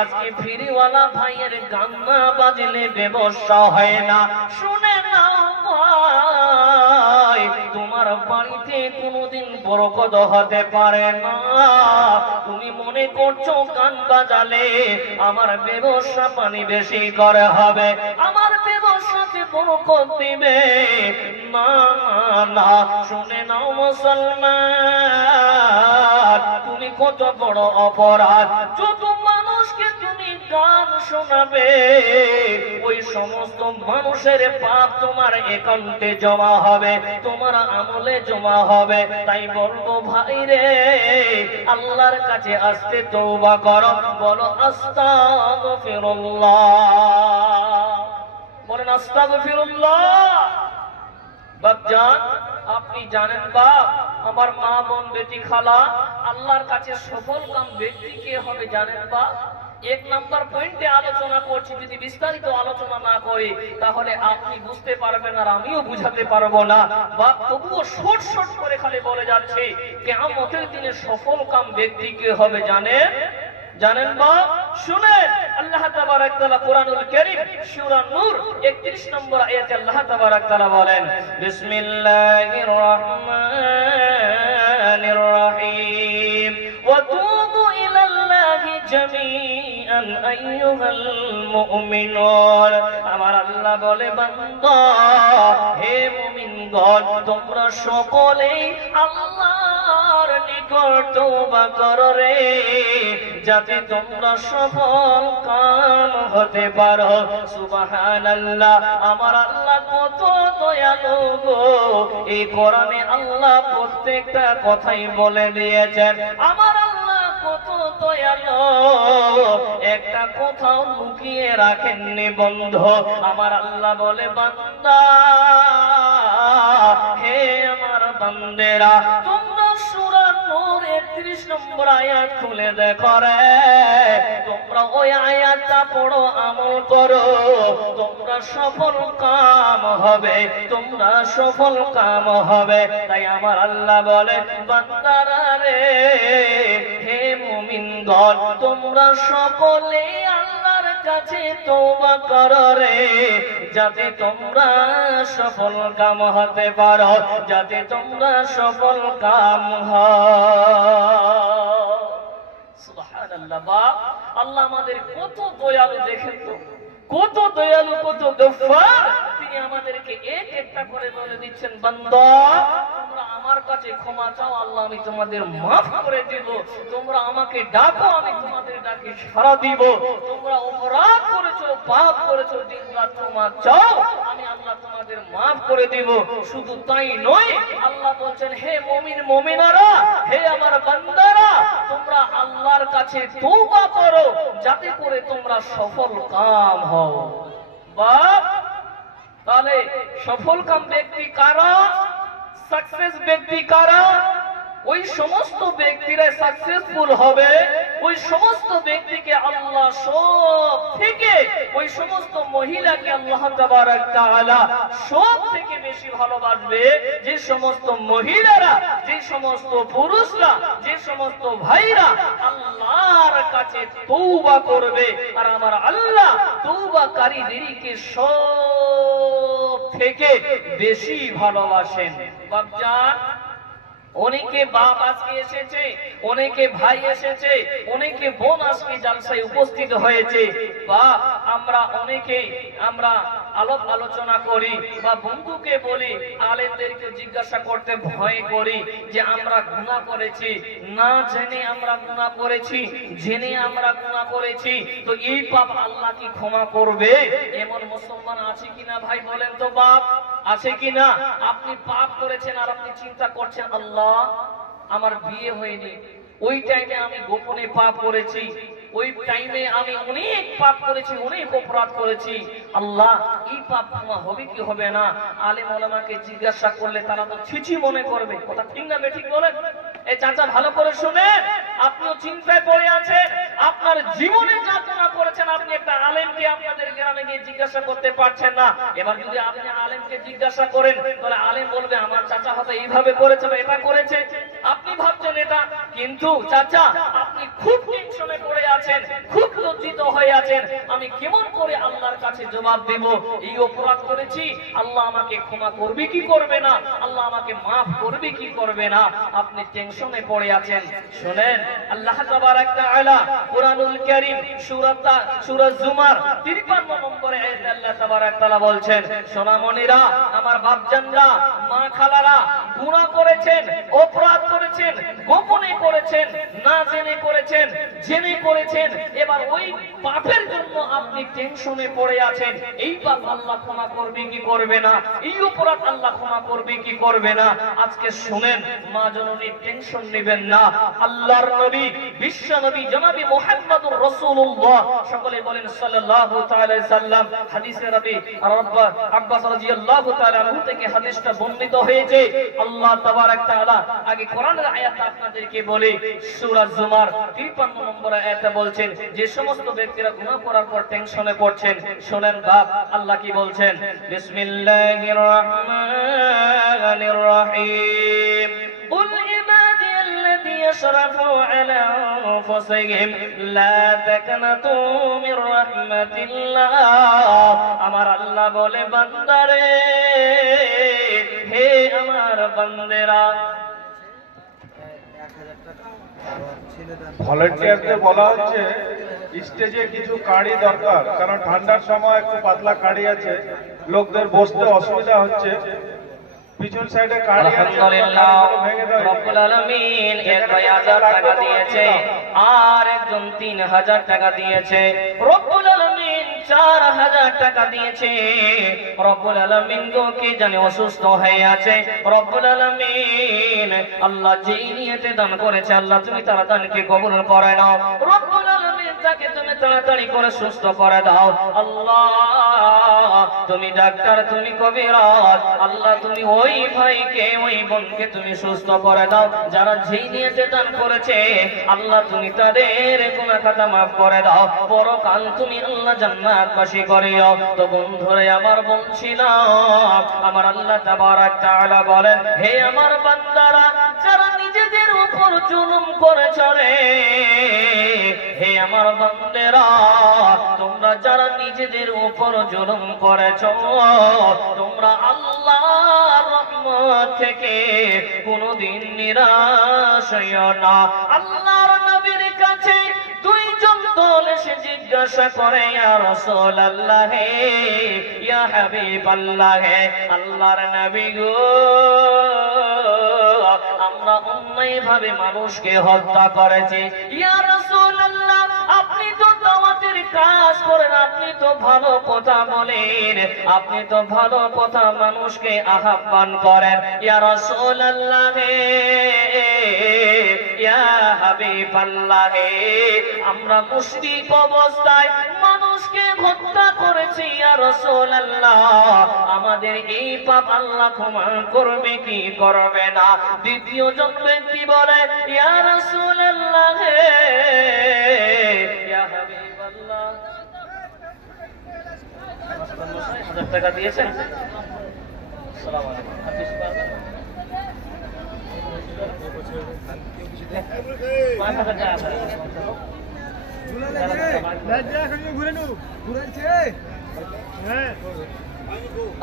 আজকে ফিরিওয়ালা ভাইয়ের গান না বাজলে ব্যবসা হয় না। শুনে নাও ভাই, তোমার বাড়িতে কোনোদিন বরকত হতে পারে না। তুমি মনে করছো গান বাজালে আমার ব্যবসা পানি বেশি করে হবে, আমার ব্যবসাতে বরকত দিবে না, না। শুনে নাও মুসলমান, তুমি কত বড় অপরাধ। যত মানুষকে তুমি গান শোনাবে, ওই সমস্ত মানুষের পাপ তোমার একাউন্টে জমা হবে, তোমার আমলে জমা হবে। তাই বলবো ভাই রে, আল্লাহর কাছে আসতে তওবা করো, বলো আস্তাগফিরুল্লাহ, বলেন আস্তাগফিরুল্লাহ। বাপজান, আপনি জানেন বাপ, আমার মা বোন বেটি খালা, আল্লাহর কাছে সফল কাম ব্যক্তি কে হবে জানেন বাপ? এক নাম্বার পয়েন্টে আলোচনা করছি, যদি বিস্তারিত আলোচনা না করি তাহলে আপনি বুঝতে পারবেন আর আমিও বুঝাতে পারবো না। বাপ তবুও শর্ট শর্ট করে খালি বলে যাচ্ছে, কিয়ামতের দিনে সফল কাম ব্যক্তি কে হবে জানেন বাপ? শুনেন, আল্লাহ তাবারক তাআলা কোরআনুল কারীম সূরা নূর 31 নম্বর আয়াতে আল্লাহ তাবারক তাআলা বলেন, বিসমিল্লাহির রহমানির রহিম, ওয়া তুবু ইলাল্লাহি জামিআন আইয়ুহাল মুমিনুন। আমার আল্লাহ বলে, বান্দা হে মুমিনগণ, তোমরা সকলেই আল্লাহর নিকট তওবা করো রে, যাতে তোমরা সফল কাম হতে পারো। সুবহানাল্লাহ, আমার আল্লাহ কত দয়ালু গো। এই কোরআনে আল্লাহ প্রত্যেকটা কথাই বলে দিয়েছেন। আমার আল্লাহ কত দয়ালু, একটা কথাও লুকিয়ে রাখেননি বন্ধু। আমার আল্লাহ বলে, বান্দা হে আমার বান্দেরা, তোমরা সূরা নূর 31 নম্বর আয়াত খুলে দেখো রে, তোমরা ওই আয়াতটা পড়ো, আমল করো, তোমরা সফল কাম হবে, তোমরা সফল কাম হবে। তাই আমার আল্লাহ বলে, বান্দারা রে, হে মুমিনগণ, তোমরা সকলে আল্লাহর কাছে তওবা করো রে, যাতে তোমরা সফল কাম হতে পারো, যাতে তোমরা সফল কাম হয়। সুবহানাল্লাহ। বাপ, আল্লাহ আমাদের কত দয়ালু দেখেন তো, কত দয়ালু, কত গফফার। তিনি আমাদেরকে এক একটা করে বলে দিচ্ছেন, বান্দা তোমরা আমার কাছে ক্ষমা চাও, আল্লাহ আমি তোমাদের মাফ করে দেব। তোমরা আমাকে ডাকো, আমি তোমাদের ডাকে সাড়া দিব। তোমরা অপরাধ করেছো, পাপ করেছো, দিন রাত ক্ষমা চাও, আমি আল্লাহ তোমাদের মাফ করে দেব। শুধু তাই নয়, আল্লাহ বলছেন, হে মুমিন মুমিনারা, হে আমার বান্দারা, তোমরা আল্লাহর কাছে তওবা করো, যাতে করে তোমরা সফল কাম হও। বাপ, তাহলে সফল কাম ব্যক্তি কারা? সাকসেস ব্যক্তি কারা? ওই সমস্ত ব্যক্তিরা সাকসেসফুল হবে, ওই সমস্ত ব্যক্তিকে আল্লাহ সব থেকে, ওই সমস্ত মহিলাকে আল্লাহ তাবারক তাআলা সব থেকে বেশি ভালোবাসবে, যে সমস্ত মহিলারা, যে সমস্ত পুরুষরা, যে সমস্ত ভাইরা আল্লাহর কাছে তওবা করবে। আর আমার আল্লাহ তওবাকারীদেরকে সব থেকে বেশি ভালোবাসেন। বাপজান, অনেকে বাপ আজকে এসেছে, অনেকে ভাই এসেছে, অনেকে বোন আজকে জালসায় উপস্থিত হয়েছে, বা আমরা অনেকে আমরা আলাপ আলোচনা করি বা বন্ধুকে বলি, আলেমদেরকে জিজ্ঞাসা করতে ভয় করি যে আমরা গুনাহ করেছি, না জেনে আমরা গুনাহ করেছি, জেনে আমরা গুনাহ করেছি, তো এই পাপ আল্লাহ কি ক্ষমা করবে? এমন মুসলমান আছে কিনা ভাই বলেন তো? বাপ আছে কিনা? আপনি পাপ করেছেন আর আপনি চিন্তা করছেন আল্লাহ আমার বিয়ে হয়নি, ওই টাইমে আমি গোপনে পাপ করেছি, ওই টাইমে আমি অনেক পাপ করেছি, অনেক অপরাধ করেছি, আল্লাহ এই পাপ ক্ষমা হবে কি হবে না? আলেম ওলামাকে জিজ্ঞাসা করলে তারা তো ছিছি মনে করবে। কথা ঠিক না বেঠিক বলেন? এই চাচা ভালো করে শুনেন, আপনিও চিন্তায় পড়ে আছেন, আপনার জীবনে যা গুনাহ করেছেন আপনি একটা আলেমকে আপনাদের গ্রামে গিয়ে জিজ্ঞাসা করতে পারছেন না। এবার যদি আপনি আলেমকে জিজ্ঞাসা করেন তাহলে আলেম বলবে আমার চাচা হয়তো এইভাবে করেছে বা এটা করেছে, আপনি ভাবছেন এটা, কিন্তু চাচা আপনি খুব টেনশনে পড়ে আছেন, খুব লজ্জিত হয়ে আছেন, আমি কেমন করে আল্লাহর কাছে জবাব দেব? এই অপরাধ করেছি, আল্লাহ আমাকে ক্ষমা করবে কি করবে না? আল্লাহ আমাকে মাফ করবে কি করবে না? আপনি টেনশনে পড়ে আছেন। শুনেন, আল্লাহ তাবারক তাআলা কুরআনুল কারীম সূরা জুমার 53 নম্বরে আয়াতে আল্লাহ তাবারক তাআলা বলছেন, সোনামণিরা, আমার বাপজানরা, মা খালারা, গুনাহ করেছেন, অপরাধ করেছেন, গোপনে করেছেন, না জেনে করেছেন, জেনে করেছেন, এবার ওই পাপের জন্য আপনি টেনশনে পড়ে আছেন। এই পাপ আল্লাহ ক্ষমা করবে কি করবে না? এই অপরাধ আল্লাহ ক্ষমা করবে কি করবে না? আজকে শুনেন, মা জননী টেনশন নেবেন না। আল্লাহর নবী, বিশ্ব নবী জনাবি মুহাম্মদুর রাসূলুল্লাহ, সকলে বলেন সাল্লাল্লাহু তাআলা আলাইহি সাল্লাম, হাদিসে নবী আব্বাস রাদিয়াল্লাহু তাআলা আনহু থেকে হাদিসটা বর্ণিত হয়েছে। আল্লাহ তাবারক তাআলা আগে কোরআনের আয়াতটা আপনাদেরকে বলি, সূরা জুমার 53 নম্বর আয়াতে বলছেন, যে সমস্ত ব্যক্তিরা গুনাহ করার পর টেনশনে পড়ছেন, শুনেন বাপ আল্লাহ কি বলছেন, বিসমিল্লাহির রহমানির রহিম, কুল ইবাদিয়াল্লাযী ইয়াশরাফু আলা আনফুসিহিম লা তাকনাতু মির রাহমাতিল্লাহ। আমার আল্লাহ বলে, বান্দারে, হে আমার বান্দেরা, ভলেন্টিয়ারদের বলা হচ্ছে স্টেজে কিছু কাঁড়ি দরকার, কারণ ঠান্ডার সময় একটু পাতলা কাঁড়ি আছে, লোকদের বসতে অসুবিধা হচ্ছে। পিছন সাইডে কাঁড়ি আছে, আলহামদুলিল্লাহ রব্বুল আলামিন 1000 টাকা দিয়েছে, আর একজন 3000 টাকা দিয়েছে, রব্বুল আলামিন 4000 টাকা দিয়েছে। রব্বুল আলামিন গো কে জানে অসুস্থ হয়ে আছে, রব্বুল আলামিন আল্লাহ যেই নিয়তে দান করেছে, আল্লাহ তুমি তার দানকে কবুল করে নাও। রব্বুল আলামিন তাকে তুমি তাড়াতাড়ি করে সুস্থ করে দাও। আল্লাহ তুমি ডাক্তার, তুমি কবিরাজ, আল্লাহ তুমি ওই ভাইকে, ওই বোনকে তুমি সুস্থ করে দাও, যারা যেই নিয়তে দান করেছে, আল্লাহ তুমি তাদের গুনাহ খাতা মাফ করে দাও, পরকাল তুমি আল্লাহ জান্নাতবাসী করিও। তো বন্ধুরে আমার বলছিলাম, আমার আল্লাহ তাবারক তাআলা বলেন, হে আমার বান্দারা, যারা নিজেদের উপর জুলুম করেছ রে, হে আমার বান্দেরা, তোমরা যারা নিজেদের উপর জুলুম করেছ, তোমরা আল্লাহর রহমত থেকে কোনদিন নিরাশ হইও না। আল্লাহর নবীর কাছে দুইজন দল এসে জিজ্ঞাসা করে, ইয়া রাসূলুল্লাহ হে, ইয়া হাবিবাল্লাহ হে, আল্লাহর নবী গো, আমরা অন্যায়ভাবে মানুষকে হত্যা করেছি। ইয়া রাসূলুল্লাহ, আপনি তো দাওয়াতের কাজ করেন, আপনি তো ভালো কথা বলেন, আপনি তো ভালো কথা মানুষকে আহ্বান করেন। ইয়া রাসূলুল্লাহ হে, ইয়া হাবিবাল্লাহ হে, আমরা মুশরিক অবস্থায় মানুষকে হত্যা করেছি। ইয়া রাসূলুল্লাহ, আমাদের এই পাপ আল্লাহ ক্ষমা করবে কি করবে না? দ্বিতীয় জন ব্যক্তি বলে, ইয়া রাসূলুল্লাহ হে, ইয়া হাবিবাল্লাহ, 1000 টাকা দিয়েছেন। আসসালামু আলাইকুম। হাদিস পাবেন?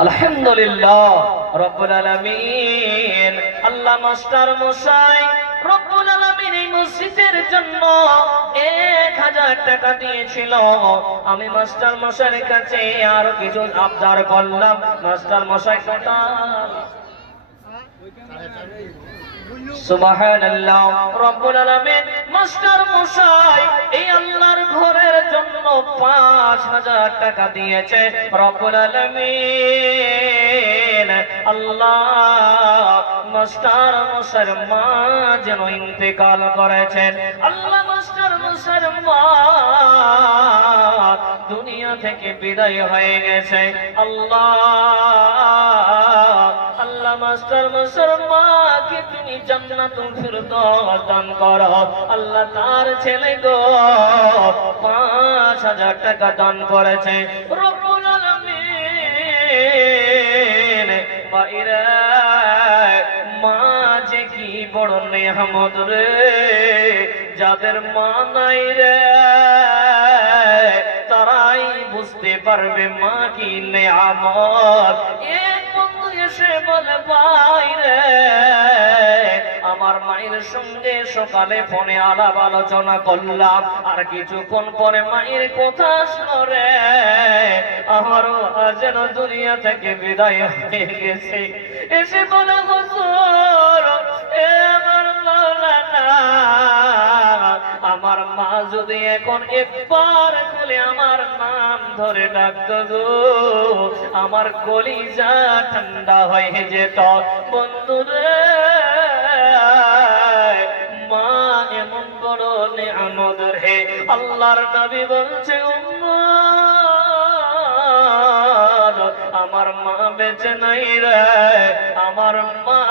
আলহামদুলিল্লাহ রব্বুল আলামিন, আল্লাহ মাস্টার মশাই রব্বুল আলামিন এই মসজিদের জন্য 1000 টাকা দিয়েছিল। আমি মাস্টার মশাইয়ের কাছে আরো কিছু আবদার করলাম, মাস্টার মশাই টোটাল সুবহানাল্লাহ রব্বুল আলামিন মাস্টার মশাই এই আল্লাহর ঘরের জন্য 5000 টাকা দিয়েছে। রব্বুল আলামিন আল্লাহ মাস্টার মশাইয়ের মা যেন ইন্তেকাল করেছেন, আল্লাহ মাস্টার মশাইয়ের মা দুনিয়া থেকে বিদায় হয়ে গেছে। আল্লাহ আল্লাহ মাস্টার মশাইয়ের মাকে তুমি জান্নাতুল ফিরদাউস দান করো। আল্লাহ তার ছেলে গো 5000 টাকা দান করেছে। রব্বুল আলামিন বাইরে মা যে কি বড় নেয়ামত রে, যাদের মা নাই রে তারাই বুঝতে পারবে মা কি নেয়ামত। এক বন্ধু এসে বলে ভাই রে আমার মায়ের সঙ্গে সকালে ফোনে আলাপ আলোচনা করলাম, আর কিছুক্ষণ পরে মায়ের কথা শুনে আমারও যেন দুনিয়া থেকে বিদায় হয়ে গেছে। এসে বলে হুজুর এ আমার মাওলানা, আমার মা যদি এখন একবার বলে আমার নাম ধরে ডাকতো গো আমার কলিজা ঠান্ডা হয়ে যেত। বন্ধুরে মা এমন বড় নেয়ামত রে, আল্লাহর নবী বলছে উম্মত আমার মা বেঁচে নাই রে, আমার মা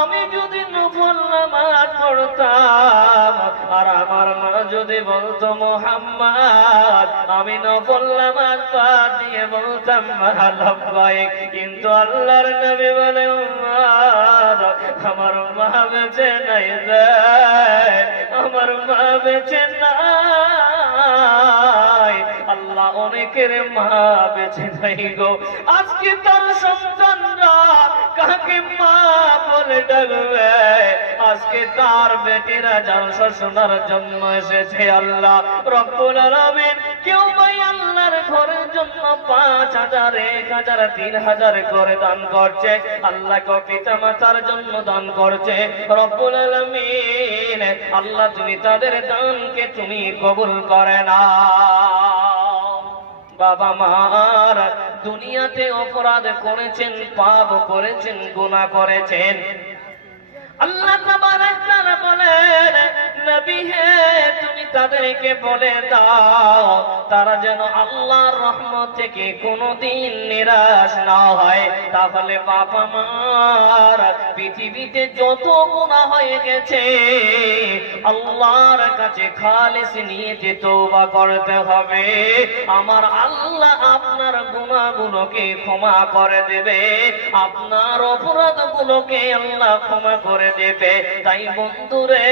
আমি যদি নফল নামাজ পড়তাম আর আমার মা যদি বলতো মুহাম্মদ আমি নফল নামাজ বাদ দিয়ে বলতাম লব্বাইক, কিন্তু আল্লাহর নবী বলে উম্মত আমার মা বেঁচে নাই রে, আমার মা বেঁচে নাই। আল্লাহ অনেকের মা বেঁচে নাই গো, আজকে তার সন্তানরা কাকে মা বলে ডাকবে, আজকে তার বেটিরা জালসা শোনার জন্য এসেছে। আল্লাহ রব্বুল আলামিন কেউ ভাই আল্লাহর ঘরের জন্য 5000 1000 3000 করে দান করছে, আল্লাহ কে পিতা মাতার জন্য দান করছে। রব্বুল আলামিন আল্লাহ তুমি তাদের দানকে তুমি কবুল করে না। বাবা মার দুনিয়াতে অপরাধ করেছেন, পাপ করেছেন, গুনাহ করেছেন, আল্লাহ তাবারক তাআলা বলেন নবী হে তুমি তাদেরকে বলে দাও তারা যেন আল্লাহর রহমত থেকে কোনোদিন নিরাশ না হয়। তাহলে বাবা মার পৃথিবীতে যত গুনাহ হয়ে গেছে আল্লাহর কাছে খালিস নিয়তে তওবা করতে হবে, আমার আল্লাহ আপনার গুনাহগুলোকে ক্ষমা করে দেবে, আপনার অপরাধগুলোকে আল্লাহ ক্ষমা করে দেবে। তাই বন্ধুরে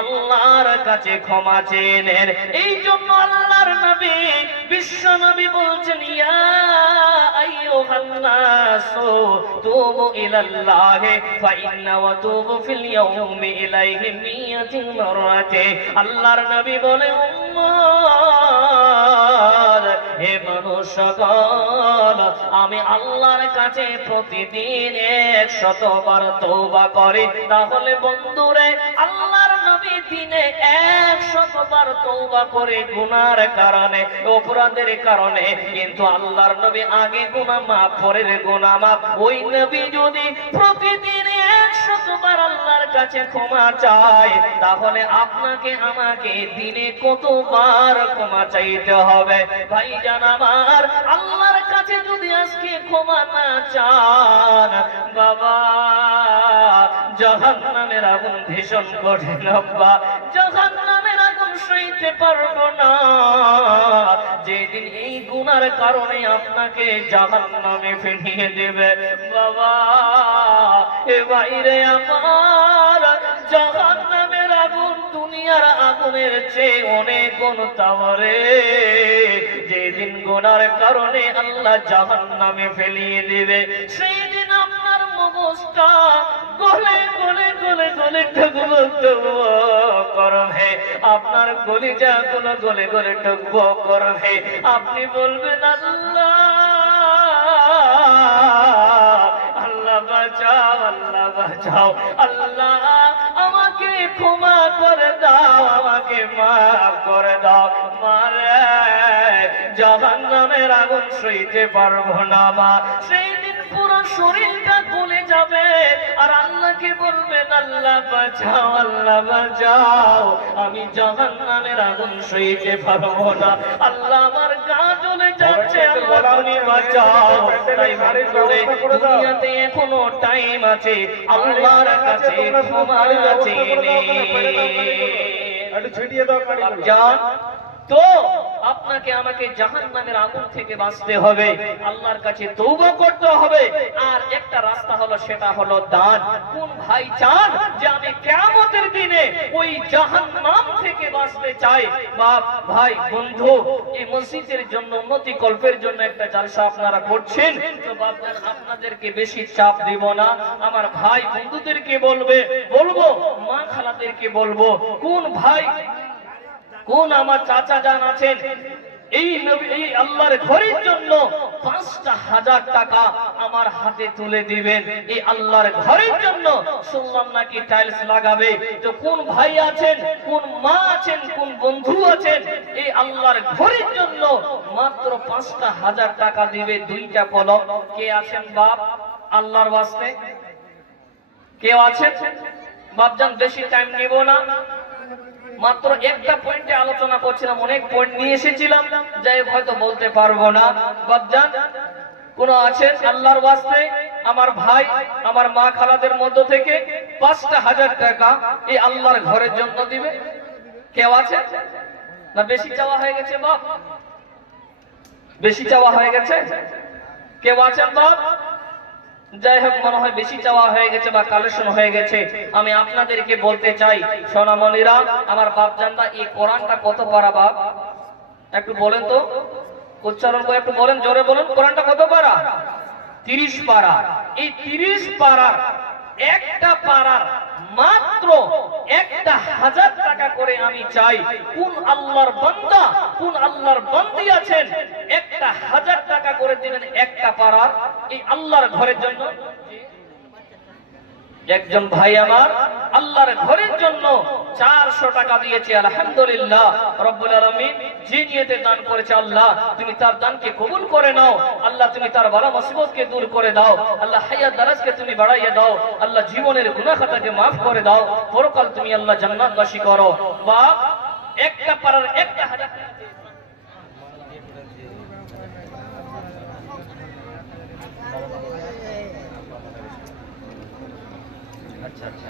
আল্লাহর কাছে ক্ষমা চেয়ে নেন। এই জন্য আল্লাহর নবী বিশ্ব নবী বলছেন ইয়া আইয়ুহান নাসু তুবু ইলাল্লাহি ফাইন্না ওয়া তুবু ফিল ইয়াউমি ইলাইহি মিয়াতিন মারাতে। আল্লাহর নবী বলে উম্মত হে মানুষগণ আমি আল্লাহর কাছে প্রতিদিন 100 বার তওবা করি। তাহলে বন্ধুরে আল্লাহর নবী দিনে 100 বার তওবা করে গুনার কারণে অপরাধের কারণে, কিন্তু আল্লাহর নবী আগে গুনাহ মাফ পরের গুনাহ মাফ। ওই নবী যদি প্রতিদিন 100 বার আল্লাহর কাছে ক্ষমা চায় তাহলে আপনাকে আমাকে দিনে কতবার ক্ষমা চাইতে হবে? ভাইজান আমার আল্লাহর কাছে যদি আজকে ক্ষমা না চান বাবা জাহান্নামের আগুন ভীষণ কঠিন, আব্বা জাহান্নামের আগুন সইতে পারবো না। যেদিন এই গুনার কারণে আপনাকে জাহান্নামে ফেলিয়ে দেবে বাবা এ বাইরে আমার জাহান্নামের আগুন দুনিয়ার আগুনের চেয়ে অনেক গুণ তাওয়ারে। যেদিন গুনার কারণে আল্লাহ জাহান্নামে ফেলিয়ে দেবে সেই দিন আপনার মগজটা গলে গলে গলে গলে ঠুকবো ঠুকবো করবে, আপনার কলিজা গুলো গলে গলে ঠুকবো করবে। আপনি বলবেন আল্লাহ, আল্লাহ বাঁচাও, আল্লাহ বাঁচাও, আল্লাহ আমাকে ক্ষমা করে দাও, আমাকে মাফ করে দাও। মারে জাহান্নামের আগুন সইতে পারবো না মা। সেই দিন পুরো শরীরটা গলে যাবে আর আল্লাহকে বলবেন আল্লাহ বাঁচাও, আল্লাহ বাঁচাও, আমি জাহান্নামের আগুন সইতে পারবো না। আল্লাহ আমার গা জ্বলে যাচ্ছে, আল্লাহ তুমি বাঁচাও। তাই করে দুনিয়াতে এখনো টাইম আছে, আল্লাহর কাছে ক্ষমা চেয়ে একটু ছিটিয়ে দাও পানি গুলো। জান তো আপনাকে আমাকে জাহান্নামের আগুন থেকে বাঁচতে হবে, আল্লাহর কাছে তওবা করতে হবে। আর একটা রাস্তা হলো, সেটা হলো দান। কোন ভাই চান যে আমি কিয়ামতের দিনে ওই জাহান্নাম থেকে বাঁচতে চাই? বাপ ভাই বন্ধু, এই মসজিদের জন্য উন্নতি কল্পের জন্য একটা জালসা আপনারা করছেন, তো বাপজান আপনাদেরকে বেশি চাপ দিব না। আমার ভাই বন্ধুদেরকে বলবো, মা খালাদেরকে বলবো, কোন ভাই কোন আমার চাচা জান আছেন এই আল্লাহর ঘরের জন্য ৫,০০০ টাকা আমার হাতে তুলে দিবেন। এই আল্লাহর ঘরের জন্য শুনলাম নাকি টাইলস লাগাবে। তো কোন ভাই আছেন, কোন মা আছেন, কোন বন্ধু আছেন এই আল্লাহর ঘরের জন্য মাত্র ৫,০০০ টাকা দিবে ২টা কলম? কে আছেন বাপ আল্লাহর ওয়াস্তে? কেউ আছেন? বাপজান বেশি টাইম নিব না, মাত্র একটা পয়েন্টে আলোচনা করছিলাম, অনেক পয়েন্ট নিয়ে এসেছিলাম, যাই হয়তো বলতে পারবো না। বাপজান কোন আছেন আল্লাহর ওয়াস্তে আমার ভাই আমার মা খালাদের মধ্য থেকে ৫,০০০ টাকা এই আল্লাহর ঘরের জন্য দিবে? কেউ আছে? না বেশি চাওয়া হয়ে গেছে বাপ? বেশি চাওয়া হয়ে গেছে? কেউ আছেন বাপ? যাই হোক, মনে হয় বেশি চাওয়া হয়ে গেছে বা কালেকশন হয়ে গেছে। আমি আপনাদেরকে বলতে চাই সোনামণিরা, আমার বাপ জানতা, এই কোরআনটা কত পারা বাপ? একটু বলেন তো, উচ্চারণ করে একটু বলেন, জোরে বলেন, কোরআনটা কত পারা? ৩০ পারা। এই ৩০ পারার একটা পারার মাত্র ১,০০০ টাকা করে আমি চাই। কোন আল্লাহর বান্দা, কোন আল্লাহর বান্দি আছেন ১,০০০ টাকা করে দিবেন একটা পারার এই আল্লাহর ঘরের জন্য? একজন ভাই আমার আল্লাহর ঘরের জন্য 400 টাকা দিয়েছে। আলহামদুলিল্লাহ, রব্বুল আলামিন যে নিয়তে দান করেছে, আল্লাহ তুমি তার দানকে কবুল করে নাও। আল্লাহ তুমি তার বালা মুসিবতকে দূর করে দাও। আল্লাহ হায়াত দারাজকে তুমি বাড়াইয়ে দাও। আল্লাহ জীবনের গুনাহ খাতাকে maaf করে দাও। পরকাল তুমি আল্লাহ জান্নাতবাসী করো। বাপ একটা পারার ১,০০০ আচ্ছা আচ্ছা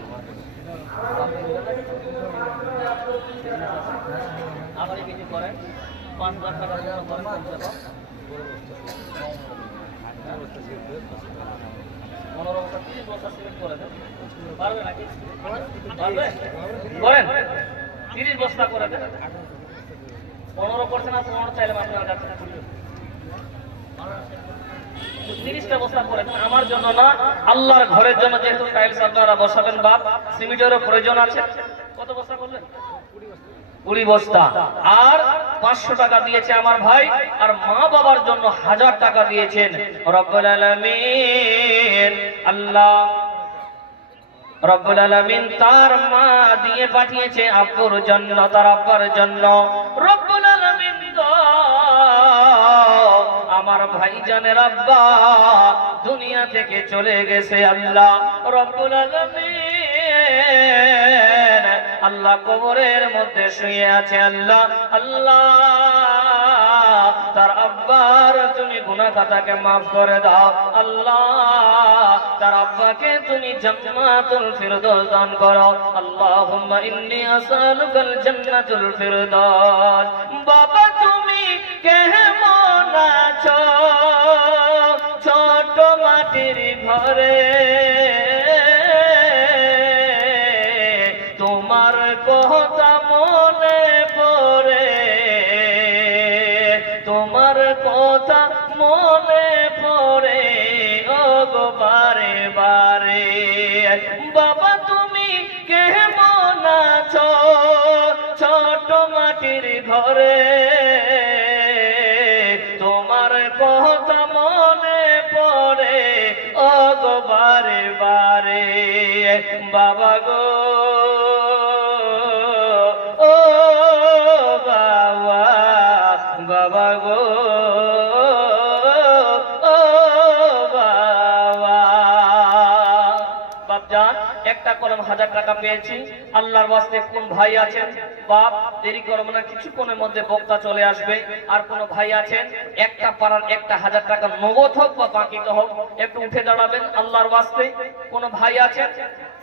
আবার কিছু করেন ৫,০০০ টাকা জন্য করেন ১৫ বস্তা ৩০ বস্তা সিমেন্ট করে দেন, পারবে নাকি? পারবে? করেন ৩০ বস্তা করে দেন। ১৫% আর ১৫ চাইলাম আপনার কাছে, ৩০টা বস্তা করে দেন। আমার জন্য না, আল্লাহর ঘরের জন্য। যেহেতু টাইলস আপনারা বসাবেন বাপ, সিমেন্টেরও প্রয়োজন আছে। কত বস্তা করলেন? ২০ বস্তা। আর ৫০০ টাকা দিয়েছে আমার ভাই, আর মা বাবার জন্য ১,০০০ টাকা দিয়েছেন। রব্বুল আলামিন আল্লাহ রব্বুল আলামিন তার মা দিয়ে পাঠিয়েছে আব্বুর জন্য, তার আব্বার জন্য। রব্বুল আলামিন আমার ভাইজানের আব্বা দুনিয়া থেকে চলে গেছে। আল্লাহ রব্বুল আলামিন আল্লাহ কবরের মধ্যে শুয়ে আছে। আল্লাহ আল্লাহ তার আব্বার তুমি গুনাহ খাতাকে maaf করে দাও। আল্লাহ তার আব্বাকে তুমি জান্নাতুল ফিরদৌস দান করো। আল্লাহুম্মা ইন্নী আসআলুকাল জান্নাতুল ফিরদৌস। বাবা তুমি কেমন আছো ছোট মাটির ঘরে? তোমার কথা মনে পড়ে, তোমার কথা মনে পড়ে ও গো বারে বারে। ছোট মাটির ঘরে তোমার কথা মনে পড়ে ও গো বারে বারে বাবা গো ও বাবা বাবা গো ও বাবা বাপজান একটা কলম 1000 টাকা পেয়েছি আল্লাহর ওয়াস্তে কোন ভাই আছেন বাপ দেরি করবেন না কিছুক্ষণের মধ্যে বক্তা চলে আসবে আর কোন ভাই আছেন একটা পাড়ার 1000 টাকা নগদ হোক বা বাকিতে হোক একটু উঠে দাঁড়াবেন আল্লাহর ওয়াস্তে কোন ভাই আছেন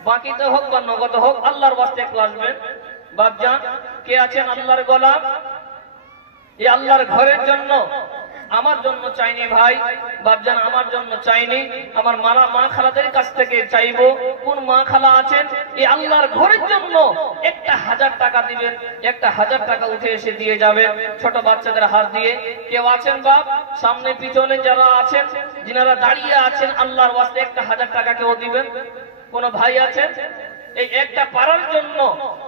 বাকিতে হোক বা নগদ হোক আল্লাহর ওয়াস্তে একটু আসবেন বাপজান কে আছেন আল্লাহর গোলাম এই আল্লাহর ঘরের জন্য আমার জন্য চাইনি ভাই বাপজান আমার জন্য চাইনি আমার মা খালাদের কাছ থেকে চাইবো কোন মা খালা আছেন এই আল্লাহর ঘরের জন্য 1000 টাকা দিবেন 1000 টাকা উঠে এসে দিয়ে যাবেন ছোট বাচ্চাদের হাত দিয়ে কেউ আছেন বাপ সামনে পিছনে যারা আছেন যিনারা দাঁড়িয়ে আছেন আল্লাহর ওয়াস্তে 1000 টাকা কেউ দিবেন কোন ভাই আছেন এই একটা পাড়ার জন্য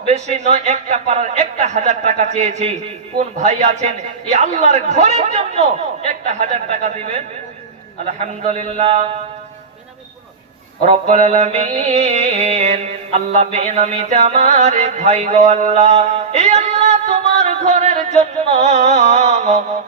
বেশি নয় একটা পাড়ার 1000 টাকা চেয়েছি কোন ভাই আছেন এই আল্লাহর ঘরের জন্য 1000 টাকা দিবেন আলহামদুলিল্লাহ রব্বুল আলামিন আল্লাহ বেনামিতে আমার ভাই গো আল্লাহ এই আল্লাহ তোমার ঘরের জন্য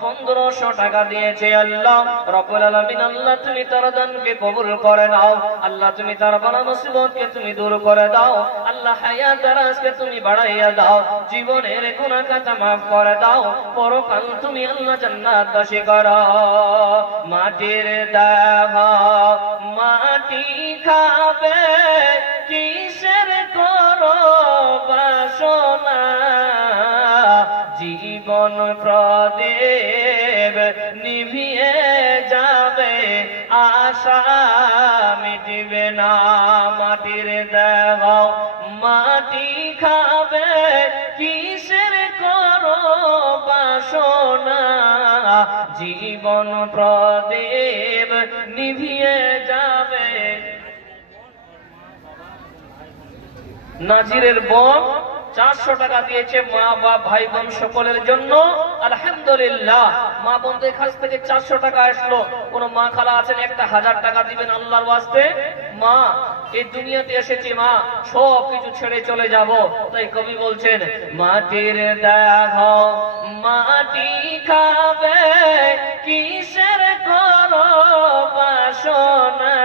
1500 টাকা দিয়েছে আল্লাহ রব্বুল আলামিন আল্লাহ তুমি তার দানকে কবুল করে নাও আল্লাহ তুমি তার বালা মুসিবতকে তুমি দূর করে দাও আল্লাহ হায়াত দারাজকে তুমি বাড়াইয়া দাও জীবনের গুনাহ খাতা maaf করে দাও পরকাল তুমি আল্লাহ জান্নাতবাসী করো মাটির দেহ মাটি খাবে কিসের করো বাসনা জীবন প্রদীপ নিভিয়ে যাবে আশা মিটবে না মাটির দেহ মাটি খাবে কিসের করো বাসনা জীবন প্রদীপ নিভিয়ে যাবে নাজিরের বোন 400 টাকা দিয়েছে মা বাপ ভাই বোন সকলের জন্য আলহামদুলিল্লাহ মা বোনদের কাছ থেকে 400 টাকা আসলো কোন মা খালা আছেন 1000 টাকা দিবেন আল্লাহর ওয়াস্তে মা এই দুনিয়াতে এসেছি মা সব কিছু ছেড়ে চলে যাব তাই কবি বলছেন মাটির দেহ মাটি খাবে কিসের করো বাসনা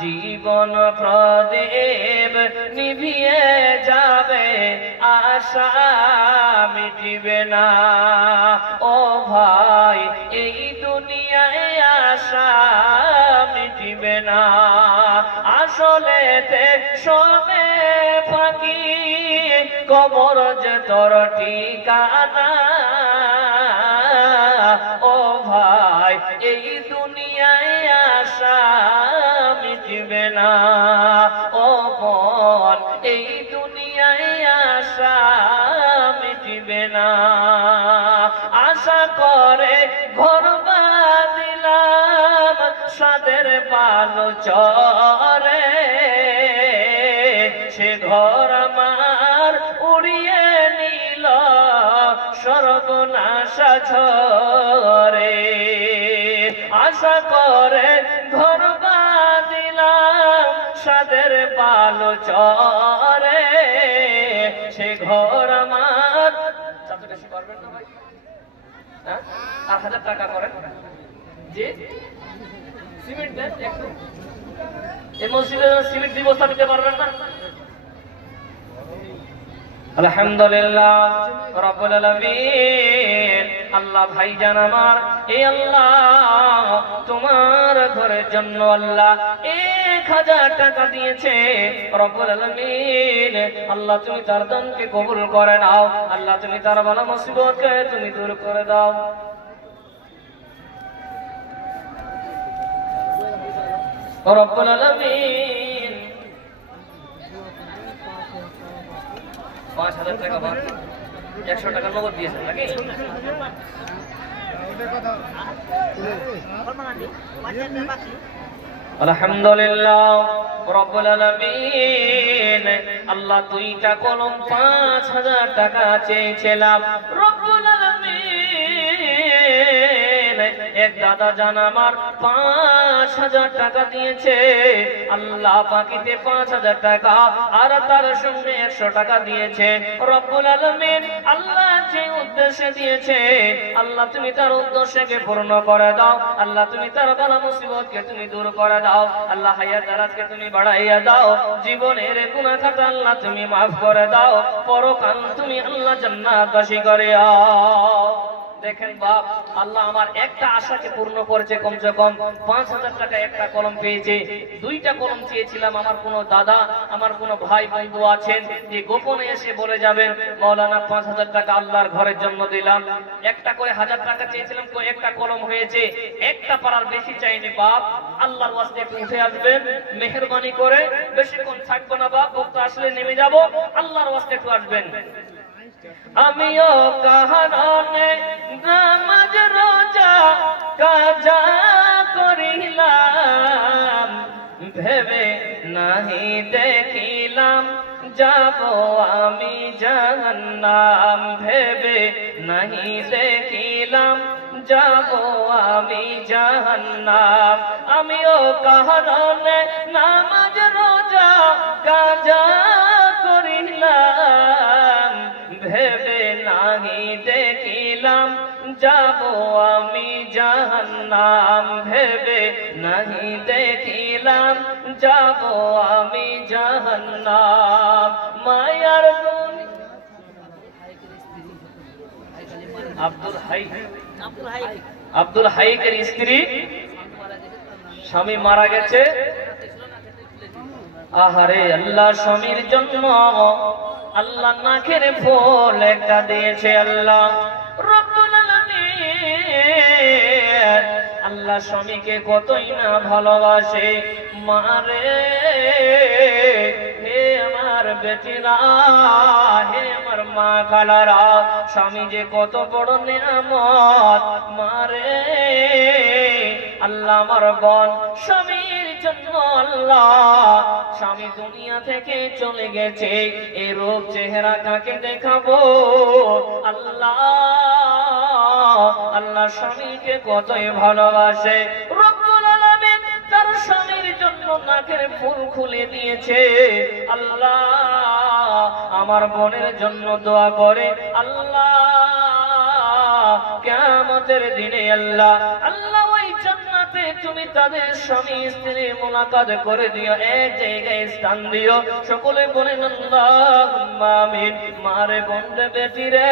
জীবন প্রদীপ নিভিয়ে যাবে আশা মিটবে না ও ভাই এই দুনিয়ায় আশা মিটবে না আসলেতে সবে ফাঁকি কবর যে তোর ঠিকানা ও ভাই এই দুনিয়ায় আশা মিটবে না ও বোন এই দুনিয়ায় আশা মিটবে না আশা করে ঘর বাঁধিলাম সাদের বালু চরে সে ঘর আমার উড়িয়ে নিল সর্বনাশা ঝরে আশা করে ঘর বাঁধিলাম সাদের বালু চরে সে ঘর আমার বেশি করবেন না ভাই হ্যাঁ আর 1000 টাকা করেন জি সিমেন্ট দেন একটু এই মসজিদে সিমেন্ট দিয়ে বস্তা দিতে পারবেন না আলহামদুলিল্লাহ রব্বুল আলামিন আল্লাহ ভাইজান আমার এই আল্লাহ তোমার ঘরের জন্য আল্লাহ 1000 টাকা দিয়েছে রব্বুল আলামিন আল্লাহ তুমি তার দানকে কবুল করে নাও আল্লাহ তুমি তার বালা মুসিবতকে তুমি দূর করে দাও রব্বুল আলামিন 5000 টাকা বাদ 100 টাকা নগদ দিয়েছেন নাকি আলহামদুলিল্লাহ রব্বুল আলামিন আল্লাহ দুইটা কলম 5000 টাকা চেয়েছিলাম রব্বুল আলামিন এক দাদা জান আমার 5000 টাকা দিয়েছে আল্লাহ পাকিতে 5000 টাকা আর তার সঙ্গে 100 টাকা দিয়েছে রব্বুল আলামিন আল্লাহ যে উদ্দেশ্যে দিয়েছে আল্লাহ তুমি তার উদ্দেশ্যকে পূর্ণ করে দাও আল্লাহ তুমি তার বালা মুসিবতকে তুমি দূর করে দাও আল্লাহ হায়াত দারাজকে তুমি বাড়াইয়া দাও জীবনের গুনাহ খাতা আল্লাহ তুমি maaf করে দাও পরকাল তুমি আল্লাহ জান্নাতবাসী করে দাও দেখেন বাপ আল্লাহ আমার একটা আশাকে পূর্ণ করেছে কমসে কম 5000 টাকা একটা কলম পেয়েছে দুইটা কলম চেয়েছিলাম আমার কোনো দাদা আমার কোনো ভাই বন্ধু আছেন যে গোপনে এসে বলে যাবেন মাওলানা 5000 টাকা আল্লাহর ঘরের জন্য দিলাম একটা করে 1000 টাকা চেয়েছিলাম তো একটা কলম হয়েছে একটা পারার বেশি চাইনি বাপ আল্লাহর ওয়াস্তে একটু উঠে আসবেন মেহেরবানি করে বেশিক্ষণ থাকবো না বাপ বক্তা আসলে নেমে যাব আল্লাহর ওয়াস্তে একটু আসবেন আমিও কাহারনে নামাজ রোজা কাজা করিলাম ভেবে নাহি দেখিলাম যাব আমি জাহান্নাম ভেবে নাহি দেখিলাম যাব আমি জাহান্নাম আমিও কাহারনে নামাজ রোজা কাজা করিলাম ভেবে নাহি দেখিলাম যাব আমি জাহান্নাম ভেবে নাহি দেখিলাম যাব আমি জাহান্নাম মায়ার আব্দুল হাইকের স্ত্রী স্বামী মারা গেছে আহারে আল্লাহ স্বামীর জন্য আল্লাহ নাকের ফুল একটা দিয়েছে আল্লাহ রব্বুল আলামিন আল্লাহ স্বামীকে কতই না ভালোবাসে মারে হে আমার বেটিরা হে আমার মা খালারা স্বামী যে কত বড় নিয়ামত মারে আল্লাহ আমার বোন স্বামীর জন্য আল্লাহ স্বামী দুনিয়া থেকে চলে গেছে এই রূপ চেহারা কাকে দেখাবো আল্লাহ আল্লাহ স্বামীকে কতই ভালোবাসে রব্বুল আলামিন তার স্বামীর জন্য নাকের ফুল খুলে দিয়েছে আল্লাহ আমার বোনের জন্য দোয়া করে আল্লাহ কিয়ামতের দিনে আল্লাহ আল্লাহ ওই জান্নাতে তুমি তাদের স্বামী স্ত্রী মুলাকাত করে দিও এক জায়গায় স্থান দিও সকলে বলেন আল্লাহুম্মা আমিন মারে বন্ধে বেটি রে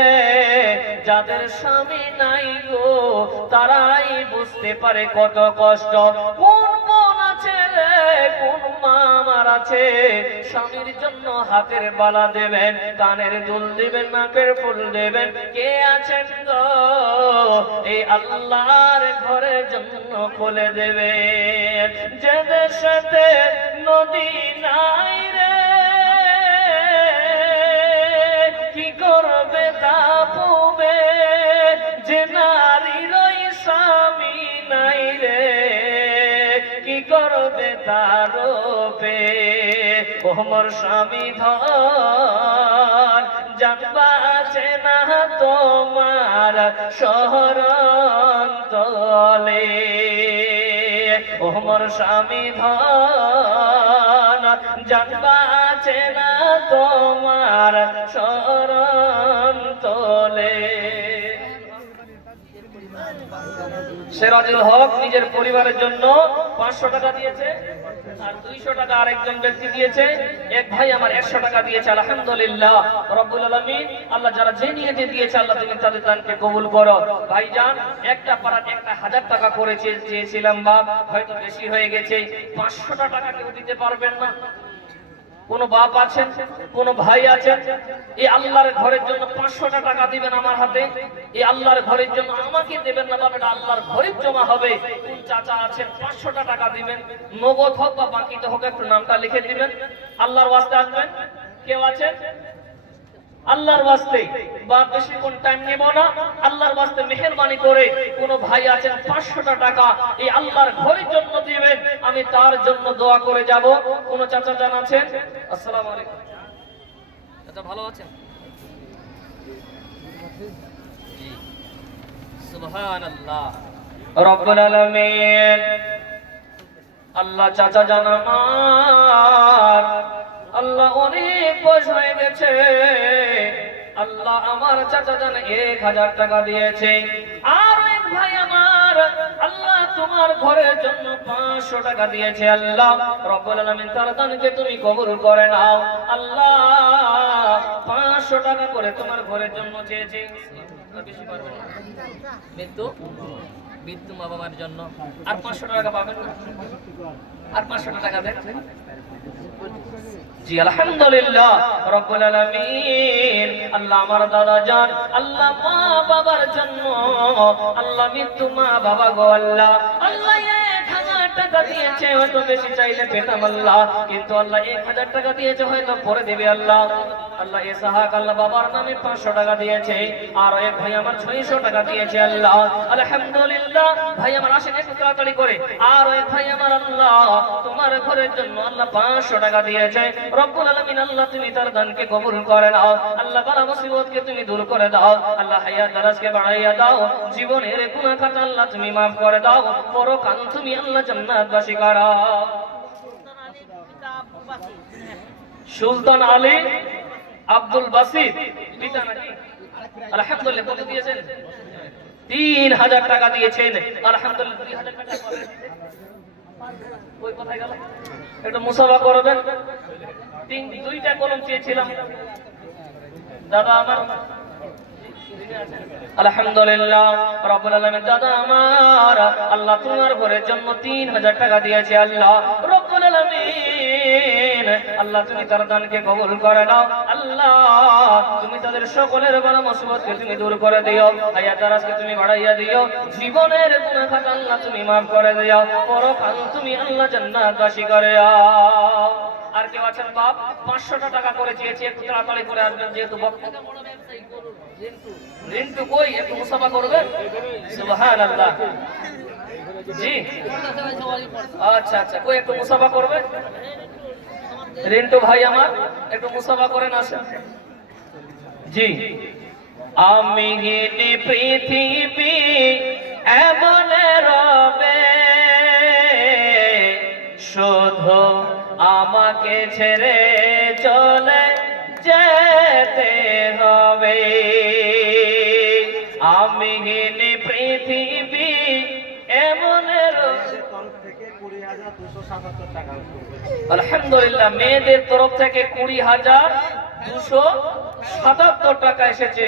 যাদের স্বামী নাই গো তারাই বুঝতে পারে কত কষ্ট কোন বোন আছে রে কোন মা আমার আছে স্বামীর জন্য হাতের বালা দেবেন কানের দুল দিবেন নাকের ফুল দেবেন কে আছেন গো এই আল্লাহর ঘরের জন্য খুলে দেবেন যে দেশেতে নদী নাই রে কি করবে তাপবে যে নারীর স্বামী নাই রে কি করবে তারপে ওমর স্বামী ধর জানবা আছে না তোমার শহর অন্তলে ওমর স্বামী ধর জানবা আছে না তোমার শহর অন্তলে সিরাজুল হক নিজের পরিবারের জন্য 500 টাকা দিয়েছে আর 200 টাকা আরেকজন ব্যক্তি দিয়েছে এক ভাই আমার 100 টাকা দিয়েছে আলহামদুলিল্লাহ রব্বুল আলামিন আল্লাহ যারা যে নিয়েতে দিয়েছে আল্লাহ তুমি তাদের দানকে কবুল করো ভাইজান একটা পারার একটা 1000 টাকা করেছে চেয়েছিলাম বাপ হয়তো বেশি হয়ে গেছে 500 টাকা কেউ দিতে পারবেন না কোন বাপ আছেন কোন ভাই আছেন এই আল্লাহর ঘরের জন্য 500 টাকা দিবেন আমার হাতে এই আল্লাহর ঘরের জন্য আমাকে দেবেন না বাবা এটা আল্লাহর ঘরে জমা হবে কোন চাচা আছেন 500 টাকা দিবেন নগদ হোক বা বাকিতে হোক একটু নামটা লিখে দিবেন আল্লাহর ওয়াস্তে আসবেন কেউ আছেন আল্লাহর ওয়াস্তে বা বেশি কোন টাইম নেব না, আল্লাহর ওয়াস্তে মেহেরবানি করে কোন ভাই আছেন 500টা টাকা এই আল্লাহর ঘরের জন্য দিবেন, আমি তার জন্য দোয়া করে যাব। কোন চাচা জান আছেন? আসসালামু আলাইকুম চাচা, ভালো আছেন? জি, সুবহানাল্লাহ রব্বুল আলামিন। আল্লাহ চাচা জান আমার, আল্লাহ অনেক বয়স হয়ে গেছে, আল্লাহ আমার চাচা জান 1000 টাকা দিয়েছে। আর এক ভাই আমার আল্লাহ তোমার ঘরের জন্য 500 টাকা দিয়েছে। আল্লাহ রব্বুল আলামিন তার দানকে তুমি কবুল করে নাও। আল্লাহ 500 টাকা করে তোমার ঘরের জন্য চেয়েছে, বেশি পারবে না, মৃত্যু মা বাবার জন্য। আর 500 টাকা পাবেন না? আর 500 টাকা দেন। জি আলহামদুলিল্লাহ রব্বুল আলামিন। আল্লাহ আমার দাদা জান, আল্লাহ মা বাবার জন্য, আল্লাহ মৃত্যু মা বাবা গো আল্লাহ, আল্লাহ 1000 টাকা দিয়েছে, হয়তো বেশি চাইলে পেতাম আল্লাহ, কিন্তু আল্লাহ 1000 টাকা দিয়েছে, হয়তো পরে দেবে আল্লাহ। আল্লাহ ইসহাক আল্লাহ বাবার নামে 500 টাকা দিয়েছে। আর এক ভাই আমার 600 টাকা দিয়েছে। আল্লাহ আলহামদুলিল্লাহ। ভাই আমার আসেন একটু তাড়াতাড়ি করে। আর এক ভাই আমার আল্লাহ তোমার ঘরের জন্য আল্লাহ 500 টাকা দিয়েছে। রব্বুল আলামিন আল্লাহ তুমি তার দানকে কবুল করে নাও। আল্লাহ বালা মুসিবতকে তুমি দূর করে দাও। আল্লাহ হায়াত দারাজকে বাড়াইয়া দাও। জীবনের গুনাহ খাতা আল্লাহ তুমি maaf করে দাও। পরকাল তুমি আল্লাহ জান্নাতবাসী করো। সুলতান আলী আব্দুল বাসিত পিতা নাকি? আলহামদুলিল্লাহ। কত দিয়েছেন? 3000 টাকা দিয়েছেন। আলহামদুলিল্লাহ। 3000 টাকা কই কোথায় গেল? একটু মুসাফা করবেন। দুইটা কলম চেয়েছিলাম দাদা আমার। আলহামদুলিল্লাহ রব্বুল আলামিন। দাদা আমার আল্লাহ তোমার ঘরের জন্য 3000 টাকা দিয়েছে। আল্লাহ রব্বুল আলামিন আল্লাহ তুমি তার দানকে কবুল করে নাও। আল্লাহ তুমি তাদের সকলের বালা মুসিবতকে তুমি দূর করে দিও। হায়াত দারাজকে তুমি বাড়াইয়া দিও। জীবনের গুনাহ খাতা আল্লাহ তুমি maaf করে দিও। পরকাল তুমি আল্লাহ জান্নাতবাসী করে দাও। আর কেউ আছেন বাপ? 500 টাকা করে চেয়েছি, একটু তাড়াতাড়ি করে আসবেন, যেহেতু বক্তা বড় ব্যবসায়ী করুন। রিন্টু কই? একটু মুসাফা করবেন। সুবহানাল্লাহ। জি আচ্ছা আচ্ছা, কই একটু মুসাফা করবে? রিন্টু ভাই আমার একটু মুসাফা করেন, আসেন। জি। আমি গিনি পৃথিবী এমন রবে, শুধু আমাকে ছেড়ে চলে যেতে হবে। আমি গিনি পৃথিবী এমন আলহামদুলিল্লাহ। মেয়েদের তরফ থেকে 20,277 টাকা এসেছে।